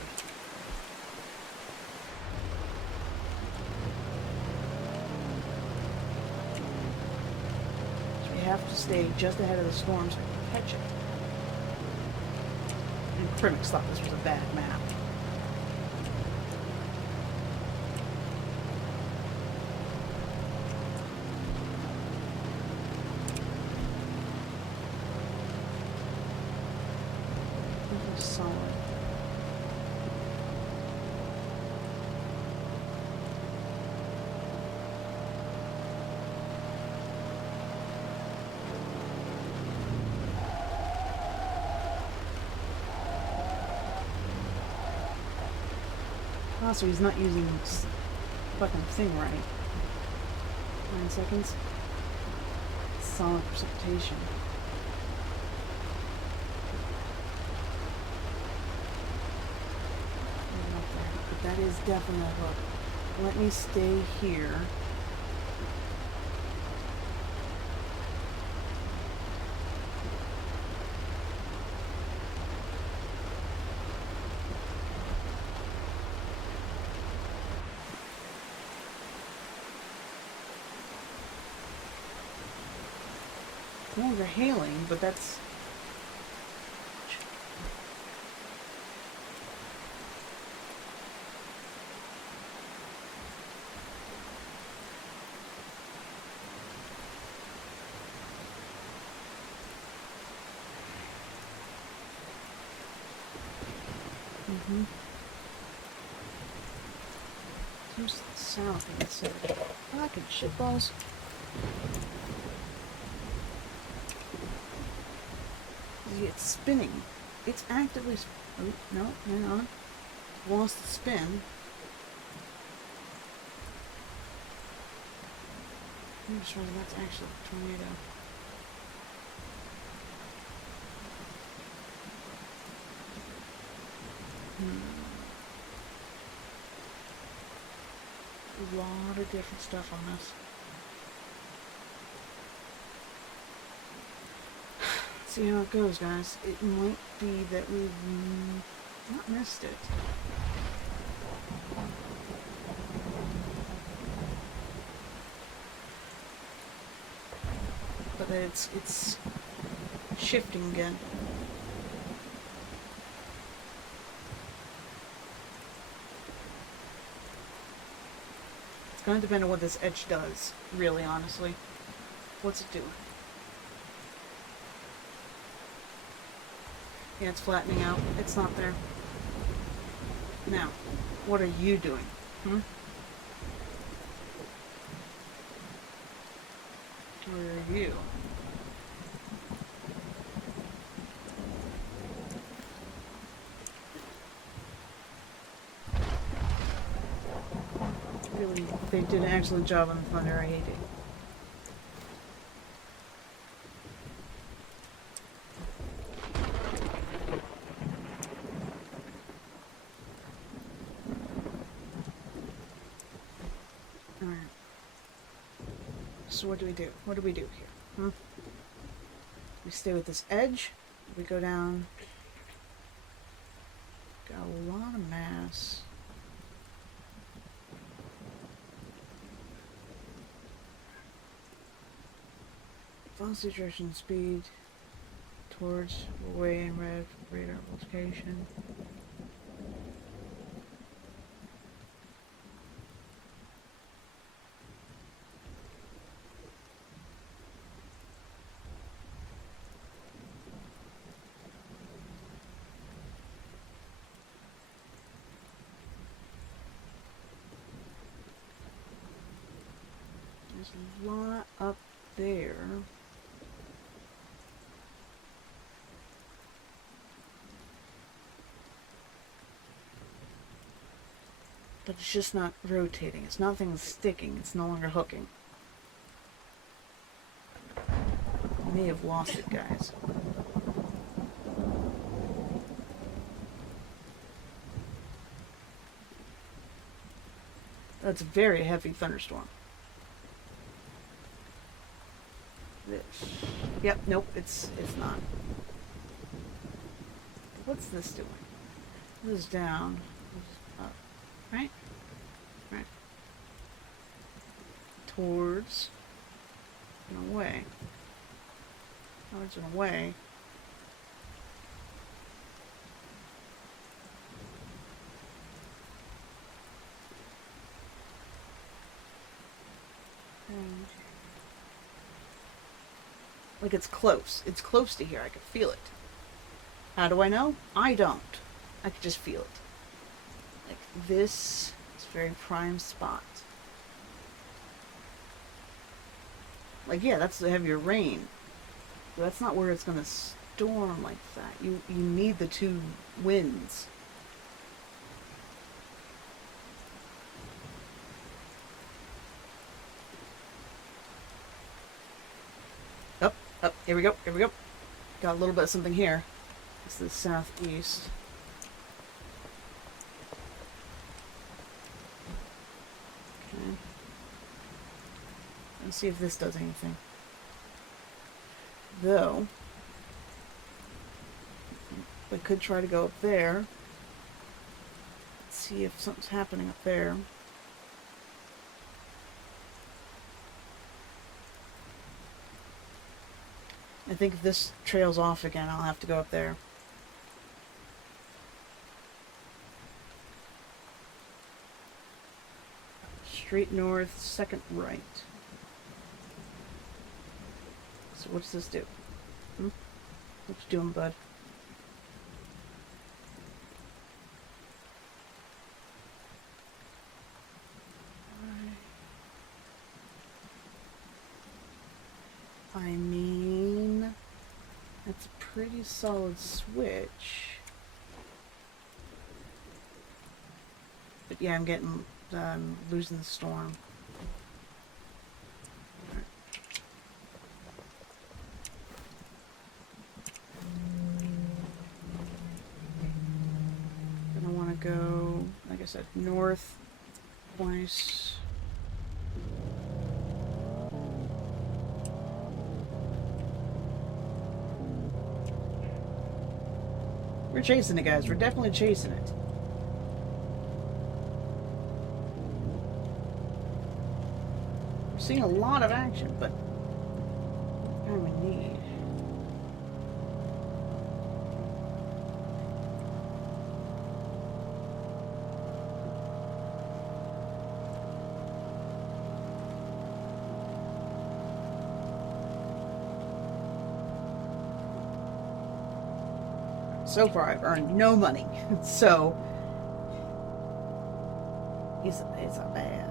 So we have to stay just ahead of the storm so I can catch it. And Crimix thought this was a bad map. Solid. Ah, so he's not using this fucking thing right. 9 seconds. Solid precipitation. That is definitely a hook. Let me stay here. No longer hailing, but that's... Here's the south instead. Fucking shitballs. See, it's spinning. It's actively... Oh, no, hang on. Lost the spin. I'm just wondering that's actually a tornado. A lot of different stuff on this. See how it goes, guys. It might be that we've not missed it. But it's shifting again. It's going to depend on what this edge does, really, honestly. What's it doing? Yeah, it's flattening out. It's not there. Now, what are you doing? Where are you? Really, they did an excellent job on the thunder. I hate it. Alright. So what do we do? What do we do here? We stay with this edge. We go down. Got a lot of mass. Velocity, direction, speed. Towards, away in red, radar location. There's a lot up there. But it's just not rotating. It's nothing sticking. It's no longer hooking. I may have lost it, guys. That's a very heavy thunderstorm. This. Yep, nope, it's not. What's this doing? This is down. This is up. Right? Right. Towards and away. Towards and away. And like it's close. It's close to here. I can feel it. How do I know? I don't. I can just feel it. Like this is a very prime spot. Like, yeah, that's the heavier rain. But that's not where it's going to storm like that. You need the two winds. Up, here we go, here we go. Got a little bit of something here. It's the southeast. Okay. Let's see if this does anything. Though, we could try to go up there. Let's see if something's happening up there. I think if this trails off again, I'll have to go up there. Straight north, second right. So what's this do? What you doing, bud? I mean, that's pretty solid switch. But yeah, I'm getting, losing the storm. And I want to go, like I said, north twice. We're chasing it, guys. We're definitely chasing it. We're seeing a lot of action, but what kind of need? So far, I've earned no money, so it's a bad.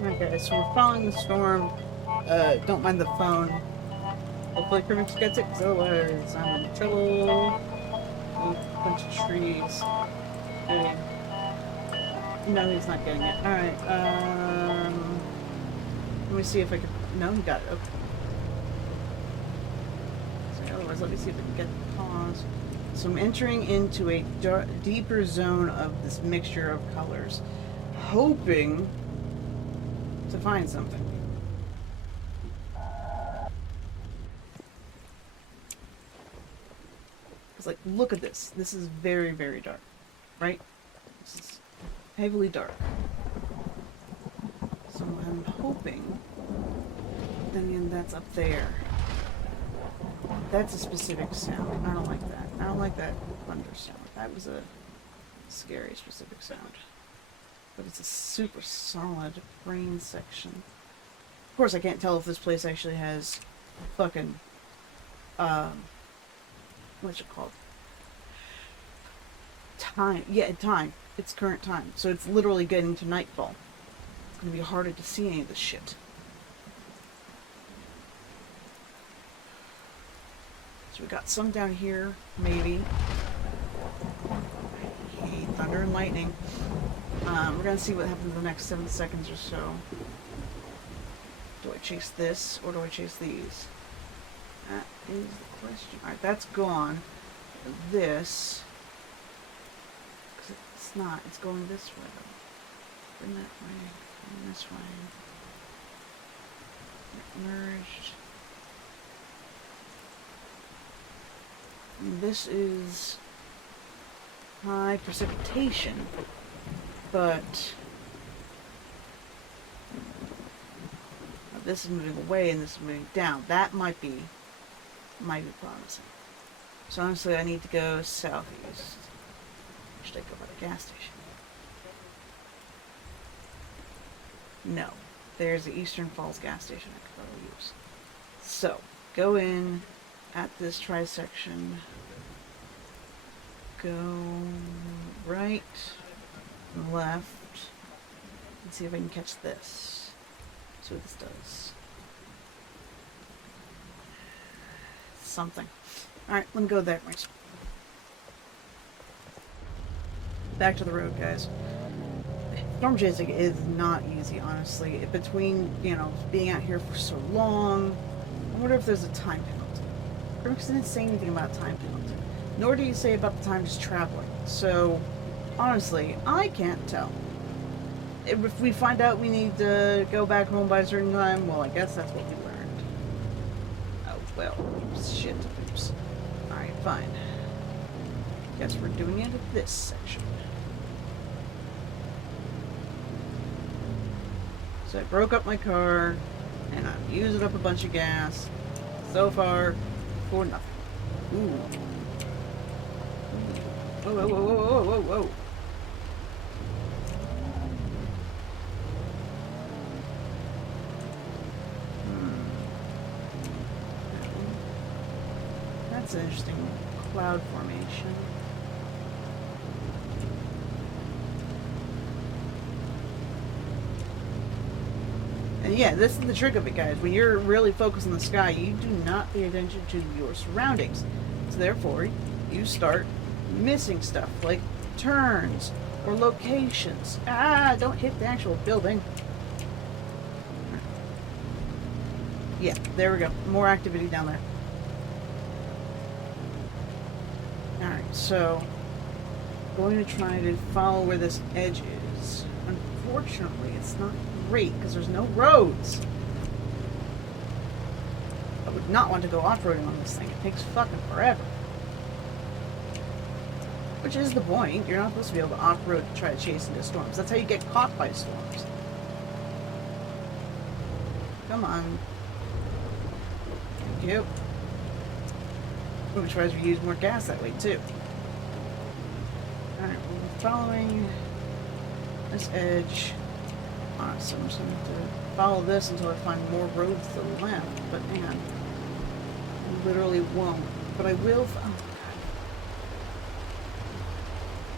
Okay, so we're following the storm. Don't mind the phone. Hopefully Crimix gets it, because otherwise I'm in trouble. A bunch of trees. Okay. No, he's not getting it. Alright, let me see if I can... No, he got it. Okay. So otherwise, let me see if I can get the pause. So I'm entering into a deeper zone of this mixture of colors. Hoping to find something. It's like, look at this. This is very, very dark, right? This is heavily dark. So I'm hoping, then again, that's up there. That's a specific sound. I don't like that. I don't like that thunder sound. That was a scary specific sound. But it's a super solid brain section. Of course, I can't tell if this place actually has fucking, what's it called? Time. Yeah, time. It's current time. So it's literally getting to nightfall. It's gonna be harder to see any of this shit. So we got some down here, maybe. I hate thunder and lightning. We're gonna see what happens in the next 7 seconds or so. Do I chase this, or do I chase these? That is the question. Alright, that's gone. This... Because it's not. It's going this way, though. Bring that way. Bring this way. Get merged. And this is... high precipitation. But... this is moving away and this is moving down. That might be promising. So honestly, I need to go southeast. Should I go by the gas station? No. There's the Eastern Falls gas station I could probably use. So, go in at this trisection. Go right, left, and see if I can catch this. See what this does. Something. Alright, let me go that way. Back to the road, guys. Storm chasing is not easy, honestly. Between, you know, being out here for so long, I wonder if there's a time penalty. Crimix didn't say anything about time penalty. Nor did he say about the time just traveling. So, honestly, I can't tell. If we find out we need to go back home by a certain time, well, I guess that's what we learned. Oh, well, shit. Oops. Alright, fine. Guess we're doing it at this section. So I broke up my car, and I'm using up a bunch of gas. So far, for nothing. Ooh. Whoa, whoa, whoa, whoa, whoa, whoa, whoa. That's an interesting cloud formation. And yeah, this is the trick of it, guys. When you're really focused on the sky, you do not pay attention to your surroundings. So therefore, you start missing stuff, like turns or locations. Ah, don't hit the actual building. Yeah, there we go. More activity down there. Alright, so going to try to follow where this edge is. Unfortunately, it's not great because there's no roads. I would not want to go off-roading on this thing. It takes fucking forever. Which is the point. You're not supposed to be able to off-road to try to chase into storms. That's how you get caught by storms. Come on. Thank you. Which tries to use more gas that way too. Alright, we're following this edge. Awesome. I'm just going to follow this until I find more roads to the left. But man, I literally won't. But I will. Oh, God.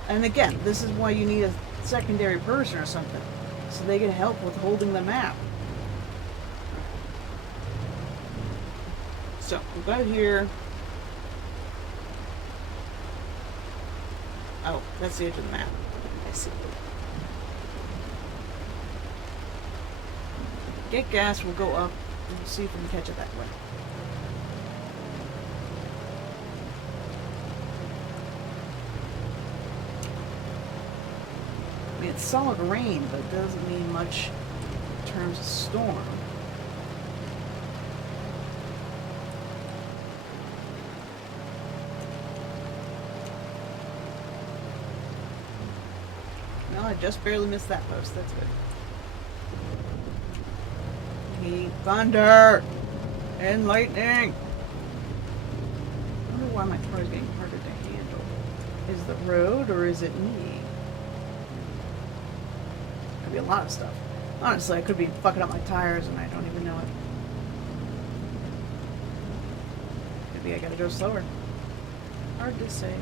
And again, this is why you need a secondary person or something, so they can help with holding the map. So we'll go here. Oh, that's the edge of the map. I see. Get gas, we'll go up and we'll see if we can catch it that way. I mean, it's solid rain, but it doesn't mean much in terms of storm. No, I just barely missed that post. That's good. Heat, thunder, and lightning. wonder why my car is getting harder to handle. Is the road or is it me? Could be a lot of stuff. Honestly, I could be fucking up my tires and I don't even know it. Maybe I gotta go slower. Hard to say.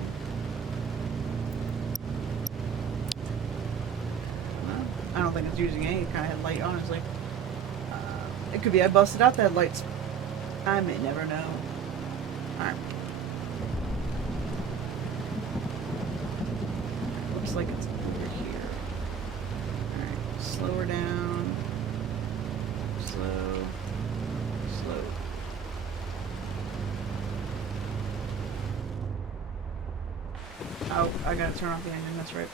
Well, I don't think it's using any kind of headlight, honestly. It could be I busted out the headlights. I may never know. Alright. Looks like it's over here. Alright, slow her down. Slow. Slow. Oh, I gotta turn off the engine, that's right.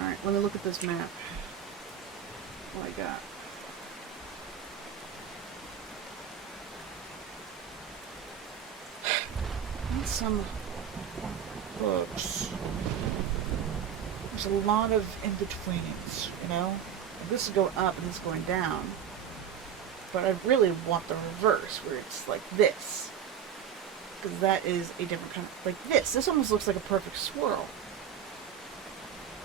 Alright, let me look at this map. What I got. Need some books. There's a lot of in-betweenings, you know? This is going up and this is going down. But I really want the reverse, where it's like this. Because that is a different kind of... Like this. This almost looks like a perfect swirl.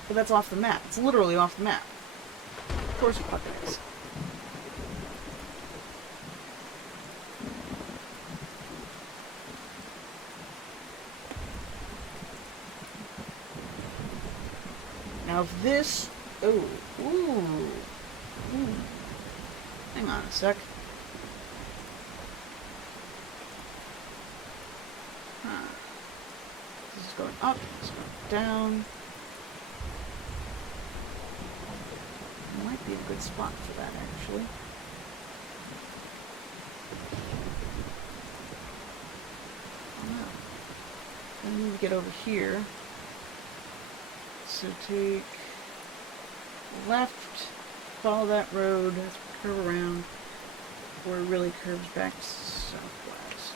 But that's off the map. It's literally off the map. Of course it fucking is. Now if this... Oh. Ooh. Hang on a sec. This is going up, this is going down. Might be a good spot for that, actually. I need to get over here. So take left, follow that road, curve around, where it really curves back southwest.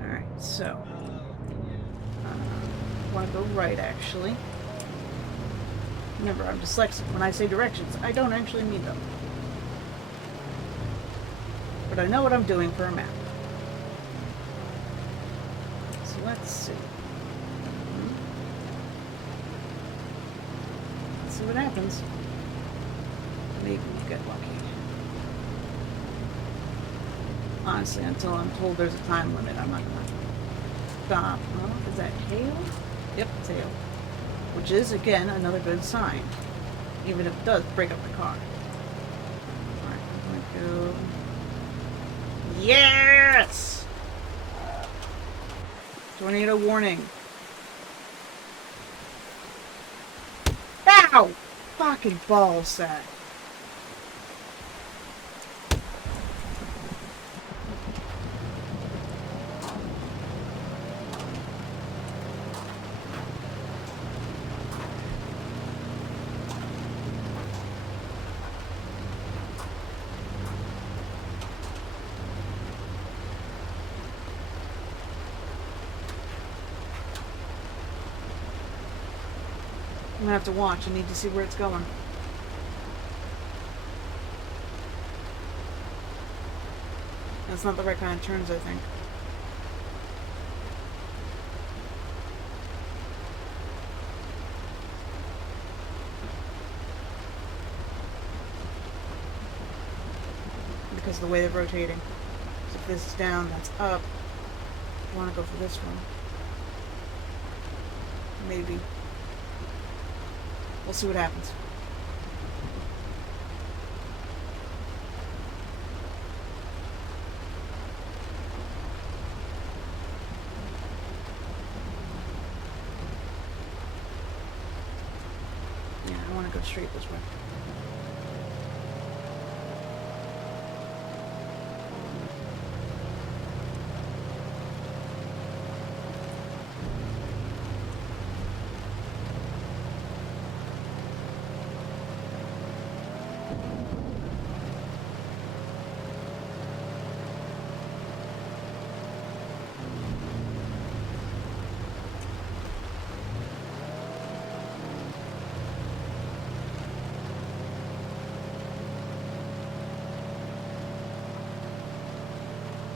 Alright, so I want to go right, actually. Remember, I'm dyslexic. When I say directions, I don't actually mean them. But I know what I'm doing for a map. So let's see. Let's see what happens. Maybe we'll get lucky. Honestly, until I'm told there's a time limit, I'm not going to stop. Oh, is that hail? Yep, it's hail. Which is, again, another good sign. Even if it does break up the car. Alright, I'm going to go... Yes! Tornado warning. Ow! Fucking ball sack. I'm gonna have to watch. I need to see where it's going. That's not the right kind of turns, I think. Because of the way they're rotating. So if this is down, that's up. I want to go for this one. Maybe. We'll see what happens. Yeah, I want to go straight this way.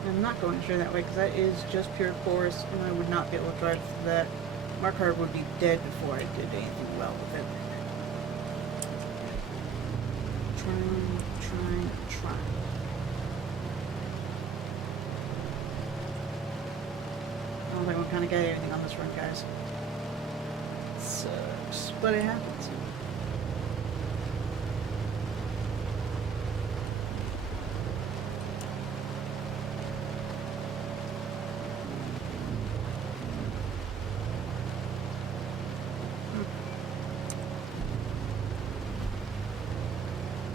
I'm not going straight that way because that is just pure forest, and I would not be able to drive through that. My car would be dead before I did anything well with it. Trying. I don't think we kind of got everything on this run, guys. It sucks, but it happens.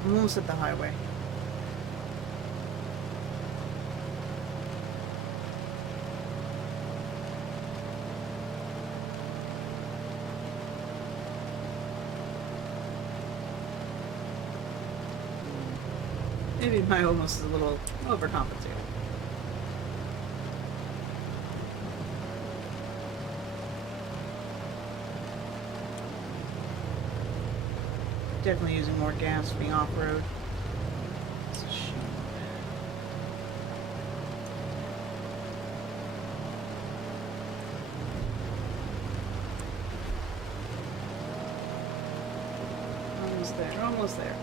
I'm almost at the highway. Maybe my almost is a little overcompensated. Definitely using more gas being off-road. It's a shame. Almost there.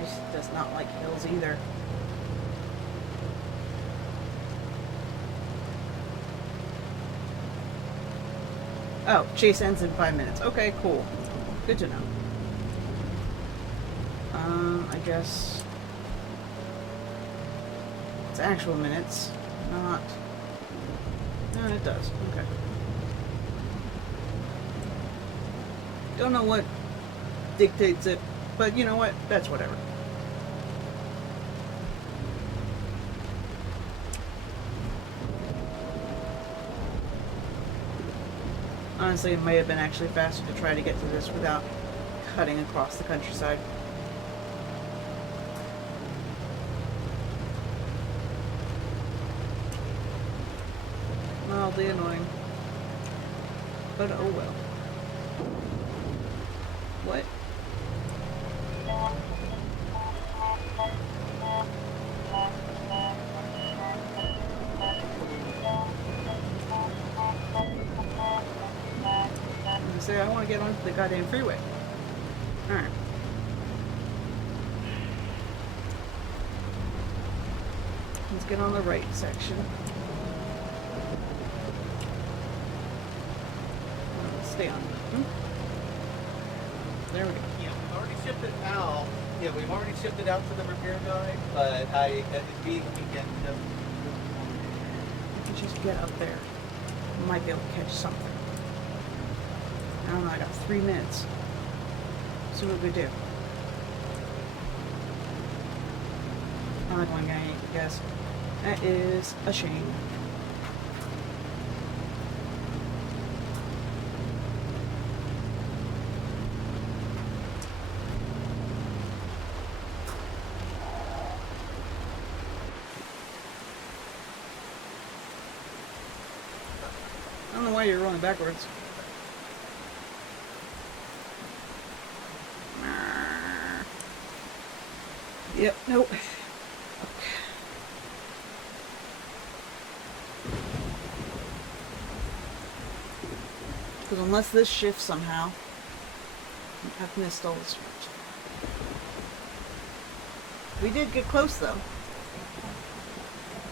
It does not like hills either. Oh, chase ends in 5 minutes. Okay, cool. Good to know. I guess it's actual minutes, not... No, it does. Okay. Don't know what dictates it, but you know what? That's whatever. Honestly, it may have been actually faster to try to get to this without cutting across the countryside. Mildly annoying. But oh well. What? Say I want to get onto the goddamn freeway. Alright. Let's get on the right section. Stay on. There we go. Yeah, we've already shipped it out. Yeah, we've already shipped it out to the repair guy, but at the being weekend, If you just get up there, you might be able to catch something. I don't know, I got 3 minutes. See what we do. I'm not going to get any guess. That is a shame. I don't know why you're rolling backwards. Yep, nope. Because unless this shifts somehow, I've missed all this. We did get close though.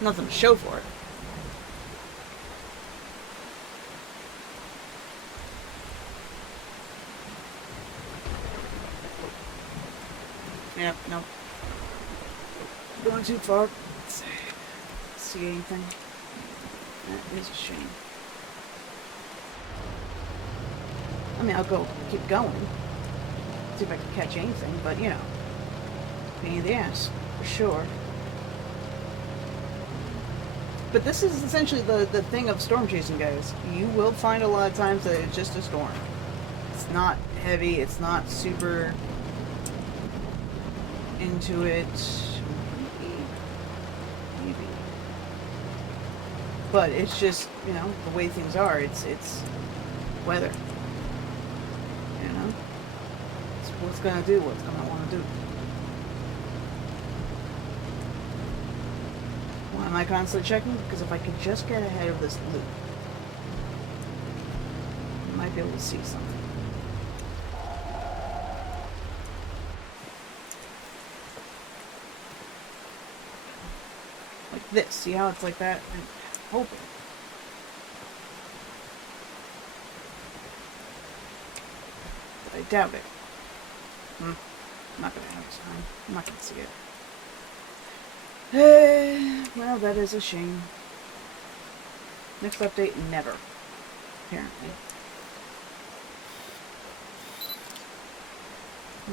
Nothing to show for it. Yep, nope. Going too far. Let's see anything. That is a shame. I mean, I'll keep going. See if I can catch anything, but you know, pain in the ass, for sure. But this is essentially the thing of storm chasing, guys. You will find a lot of times that it's just a storm. It's not heavy, it's not super into it. Maybe. But it's just, you know, the way things are. It's weather. You know? It's what's gonna do what's gonna want to do. Am I constantly checking? Because if I could just get ahead of this loop, I might be able to see something. Like this. See how it's like that? I'm hoping. But I doubt it. I'm not gonna have time. I'm not gonna see it. Well, that is a shame. Next update, never. Apparently.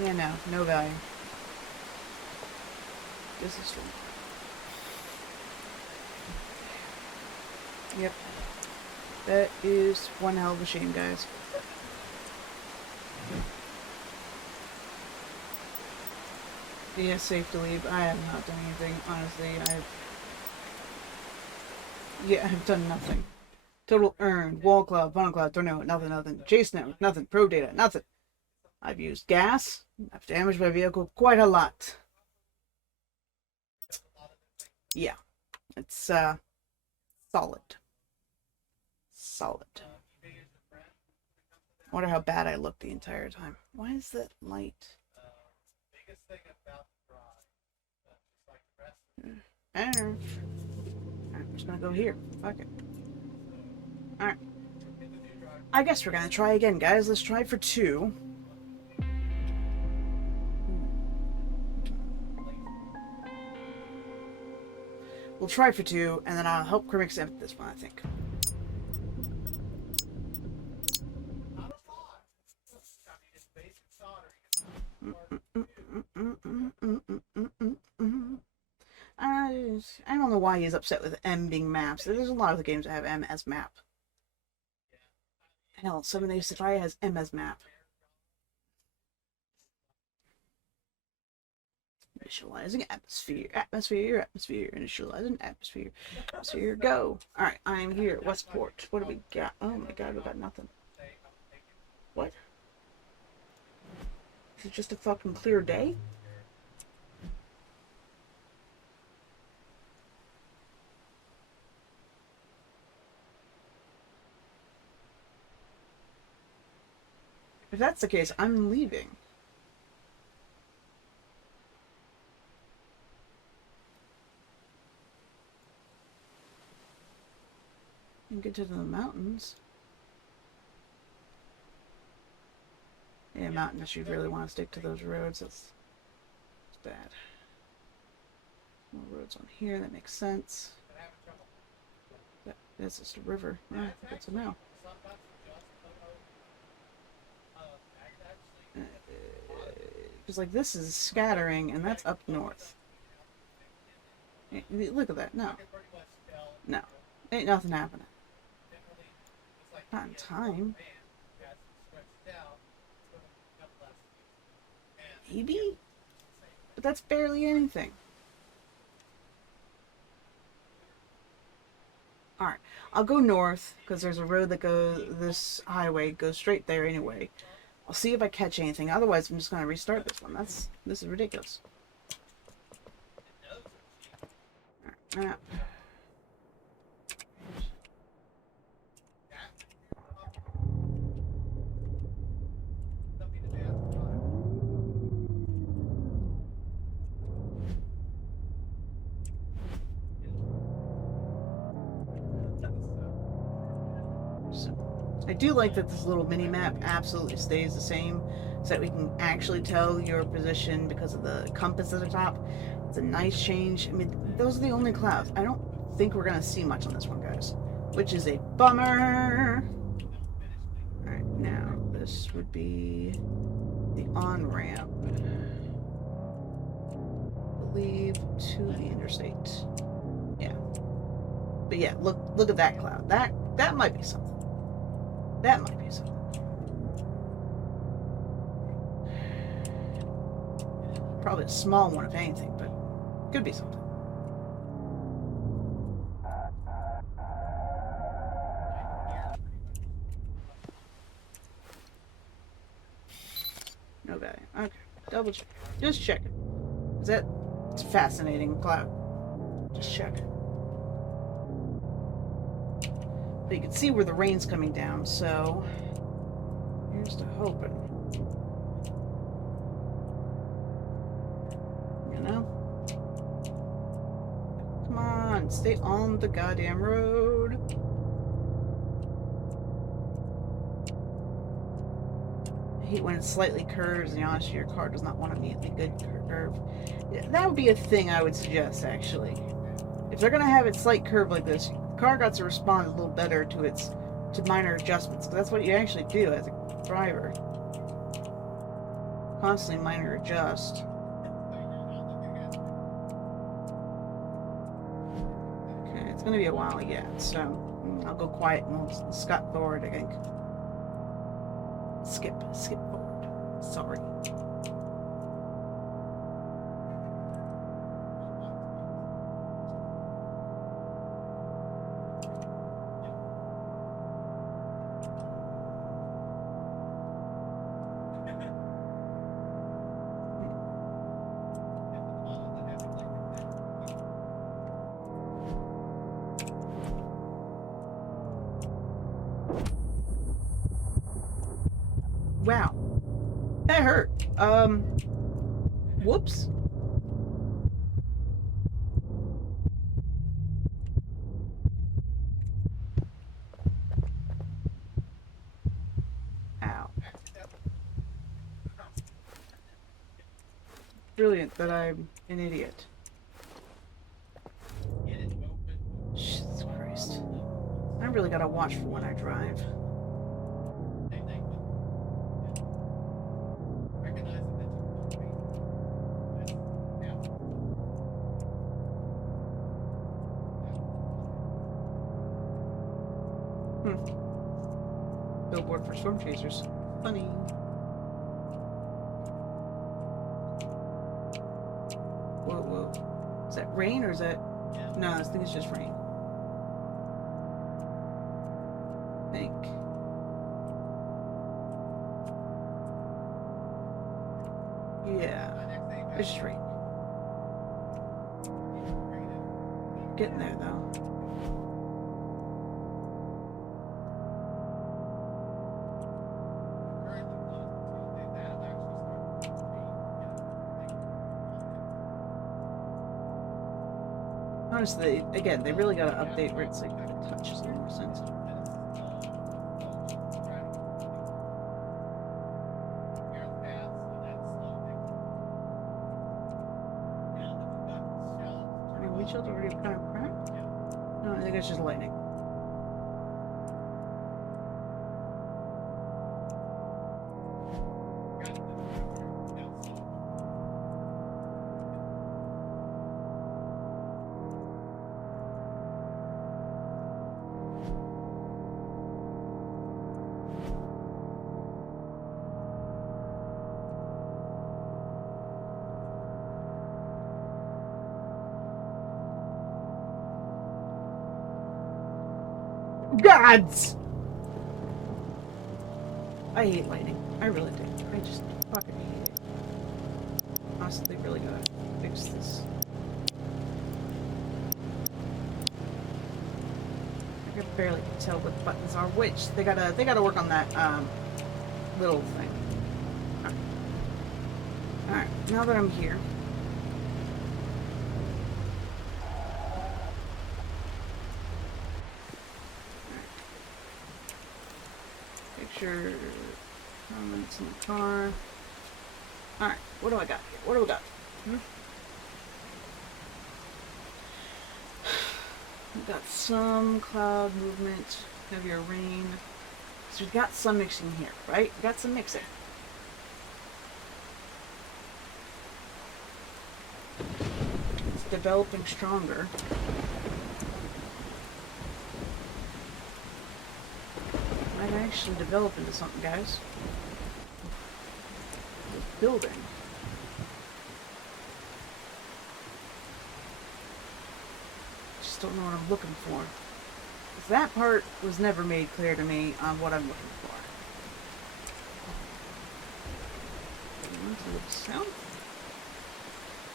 Yeah, no value. This is true. Yep. That is one hell of a shame, guys. Yeah, safe to leave. I have not done anything, honestly. I've done nothing. Total earned, wall cloud, funnel cloud, tornado, nothing. Chase network, nothing. Pro data, nothing. I've used gas. I've damaged my vehicle quite a lot. Yeah. It's, solid. Solid. I wonder how bad I looked the entire time. Why is that light? I don't know. I'm just gonna go here. Fuck it. Alright. I guess we're gonna try again, guys. Let's try for 2. We'll try for 2, and then I'll help Crimix edit this one, I think. I don't know why he's upset with M being maps. There's a lot of the games that have M as map. Hell, some of these try has M as map. Initializing atmosphere, initializing atmosphere, go. Alright, I'm here. Westport. What do we got? Oh my god, we got nothing. What? Is it just a fucking clear day? If that's the case, I'm leaving. And get to the mountains. Yeah, mountains, you really want to stick to those roads. That's bad. More roads on here, that makes sense. That's just a river. Yeah, good to know. Because, like, this is scattering, and that's up north. Look at that. No. No. Ain't nothing happening. Not in time. Maybe? But that's barely anything. Alright. I'll go north, because there's a road that goes, this highway goes straight there anyway. I'll see if I catch anything. Otherwise, I'm just going to restart this one. This is ridiculous. Alright. I do like that this little mini-map absolutely stays the same, so that we can actually tell your position because of the compass at the top. It's a nice change. I mean, those are the only clouds. I don't think we're going to see much on this one, guys, which is a bummer. Alright, now this would be the on-ramp, I believe, to the interstate. Yeah. But yeah, look at that cloud. That might be something. That might be something. Probably a small one, if anything, but could be something. No value. Okay. Double check. Just check it. Is that... It's a fascinating cloud. Just check. But you can see where the rain's coming down, so here's to hoping. You know? Come on, stay on the goddamn road. I hate when it slightly curves and honestly your car does not want to meet the good curve. That would be a thing I would suggest, actually. If they're gonna have it slight curve like this, the car got to respond a little better to minor adjustments. Because that's what you actually do as a driver. Constantly minor adjust. Okay, it's gonna be a while yet, so I'll go quiet and we'll scot forward, I think. Skip forward. Sorry. Wow. That hurt. Whoops. Ow. Brilliant that I'm an idiot. Jesus Christ. I really gotta watch for when I drive. Billboard for storm chasers. Funny. Whoa, whoa. Is that rain or is that... No, I think it's just rain. I think. Yeah. It's just rain. Getting there though. Honestly, again, they really gotta update where it's like the touch is a little more sensitive. Are my windshields already kind of cracked? No, I think it's just lightning. Gods! I hate lightning. I really do. I just fucking hate it. Honestly, they really gotta fix this. I can barely tell what buttons are which. They gotta work on that little thing. Alright, now that I'm here. Picture comments in the car. Alright, what do I got here? What do we got? We've got some cloud movement, heavier rain. So we've got some mixing here, right? We've got some mixing. It's developing stronger. Might actually develop into something, guys. The building. Just don't know what I'm looking for. 'Cause that part was never made clear to me on what I'm looking for. To the south?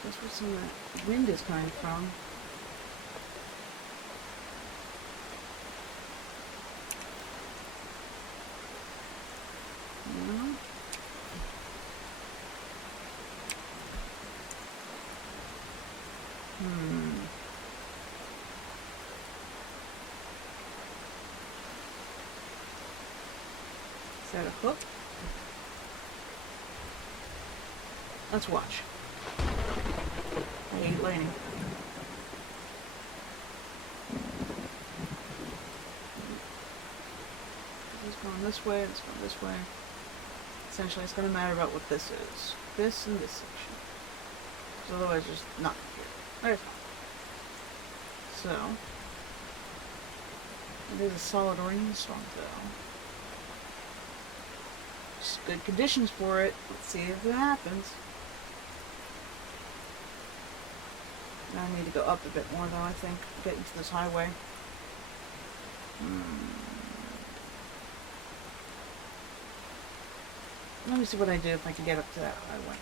That's where some of that wind is coming from. No. Is that a hook? Let's watch. I hate lightning. This is going this way, it's going this way. Essentially, it's going to matter about what this is. This and this section. So otherwise, just not here. There's not. So, it is a solid rainstorm, though. Just good conditions for it. Let's see if it happens. Now I need to go up a bit more, though, I think, to get into this highway. Let me see what I do if I can get up to that highway.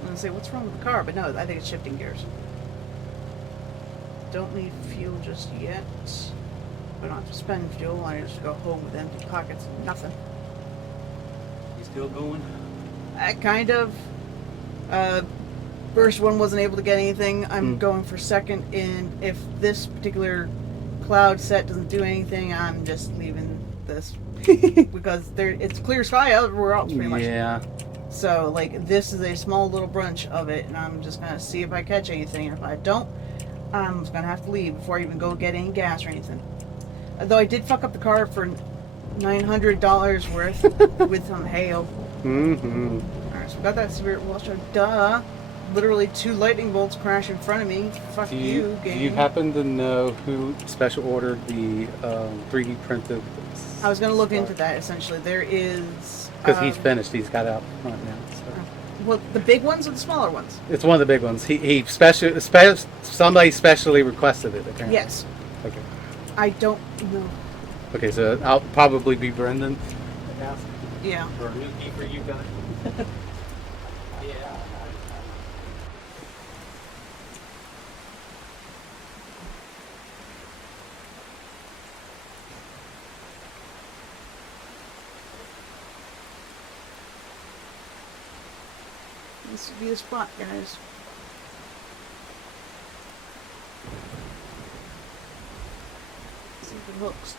I'm gonna say, what's wrong with the car? But no, I think it's shifting gears. Don't need fuel just yet. I don't have to spend fuel. I just go home with empty pockets and nothing. You still going? I kind of. First one wasn't able to get anything. I'm going for second, and if this particular cloud set doesn't do anything, I'm just leaving this because it's clear sky everywhere else pretty much. Yeah. So like this is a small little branch of it, and I'm just gonna see if I catch anything. And if I don't, I'm just gonna have to leave before I even go get any gas or anything. Though I did fuck up the car for $900 worth with some hail. Mm-hmm. Alright, so we got that spirit washer. Duh. Literally 2 lightning bolts crash in front of me. Fuck you, game. Do you happen to know who special ordered the 3D printed? I was going to look into that, essentially. There is... Because he's finished. He's got out front now. So. Well, the big ones or the smaller ones? It's one of the big ones. Somebody specially requested it, apparently. Yes. Okay. I don't know. Okay, so I'll probably be Brendan. Yeah. Or a new key for you guys. Yeah. This would be the spot, guys. See if it hooks.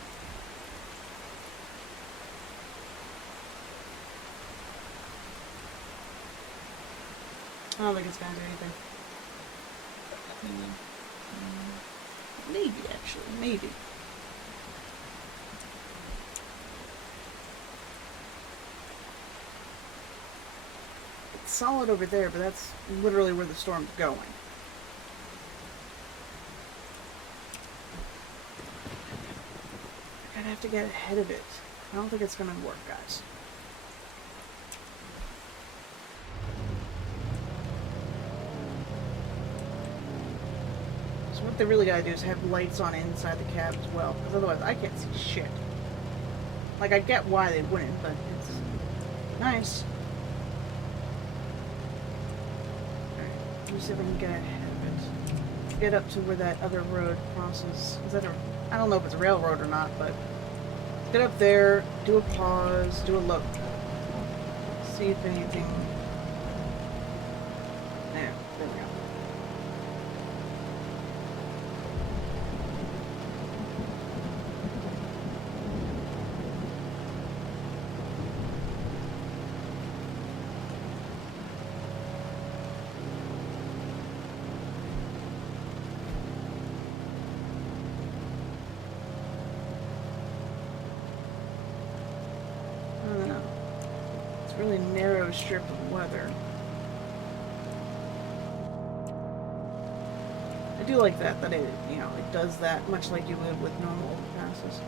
I don't think it's gonna do anything. Maybe, actually. Maybe. It's solid over there, but that's literally where the storm's going. I'm gonna have to get ahead of it. I don't think it's gonna work, guys. So what they really gotta do is have lights on inside the cab as well, because otherwise I can't see shit. Like, I get why they wouldn't, but it's nice. Alright, let me see if I can get ahead of it. Get up to where that other road crosses. Is that I don't know if it's a railroad or not, but get up there, do a pause, do a look. See if anything... There we go. Really narrow strip of weather. I do like that it, it does that much like you would with normal overpasses.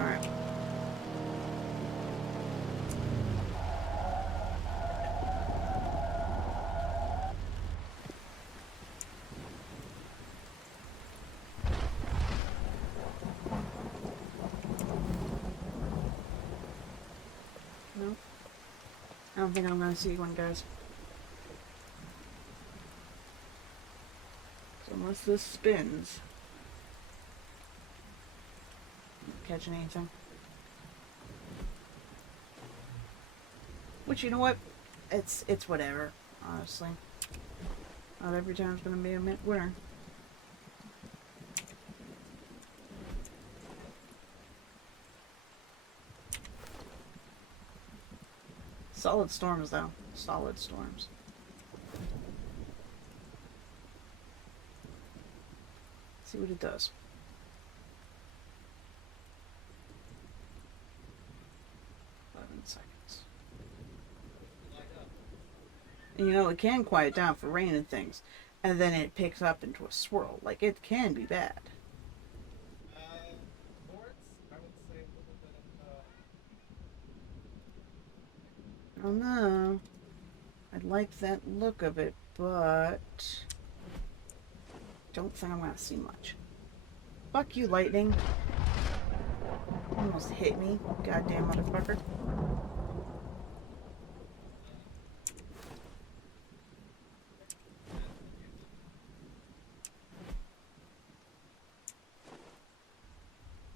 Alright. No? I don't think I'm going to see one, guys. So I'm Unless this spins. Catching anything. Which, you know what? It's whatever, honestly. Not every time's gonna be a winner. Solid storms, though. Solid storms. See what it does. Seconds. And you know, it can quiet down for rain and things, and then it picks up into a swirl. Like, it can be bad. Sports, I would say a little bit I don't know. I like that look of it, but don't think I'm gonna see much. Fuck you, lightning. Almost hit me, goddamn motherfucker.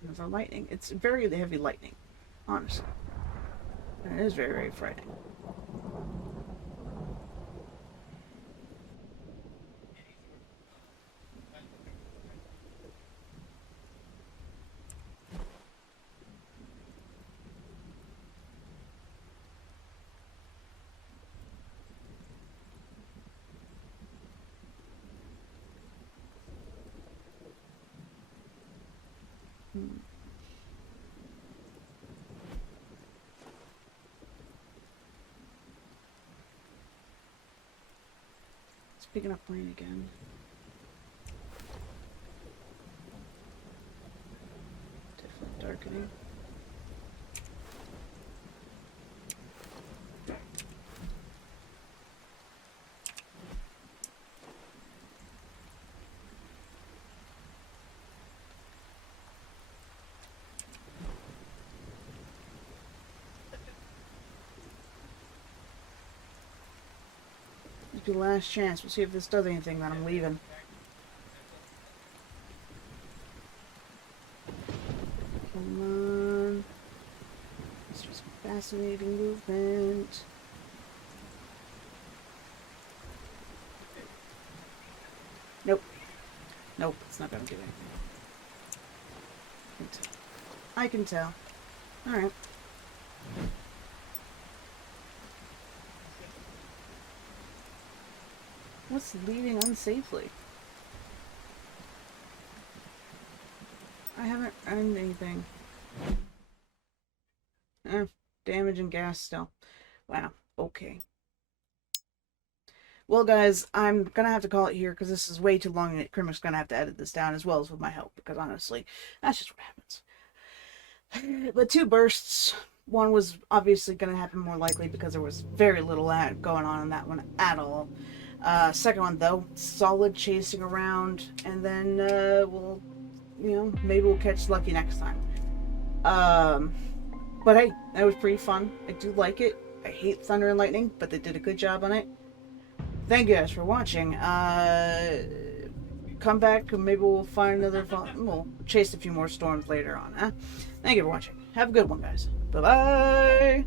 There's our lightning. It's very heavy lightning, honestly. And it is very, very frightening. It's picking up rain again. Definitely darkening. The last chance. We'll see if this does anything, then I'm leaving. Come on. It's just fascinating movement. Nope. Nope, it's not gonna do anything. I can tell. Alright. What's leaving unsafely? I haven't earned anything. Damage and gas still. Wow. Okay. Well, guys, I'm gonna have to call it here because this is way too long, and Crimix gonna have to edit this down as well as with my help, because honestly, that's just what happens. But 2 bursts. One was obviously gonna happen more likely because there was very little going on in that one at all. Second one, though, solid chasing around, and then we'll, you know, maybe we'll catch Lucky next time. But hey, that was pretty fun. I do like it. I hate thunder and lightning, but they did a good job on it. Thank you guys for watching. Come back and maybe we'll find another fun. We'll chase a few more storms later on, huh? Thank you for watching. Have a good one, guys. Bye-bye.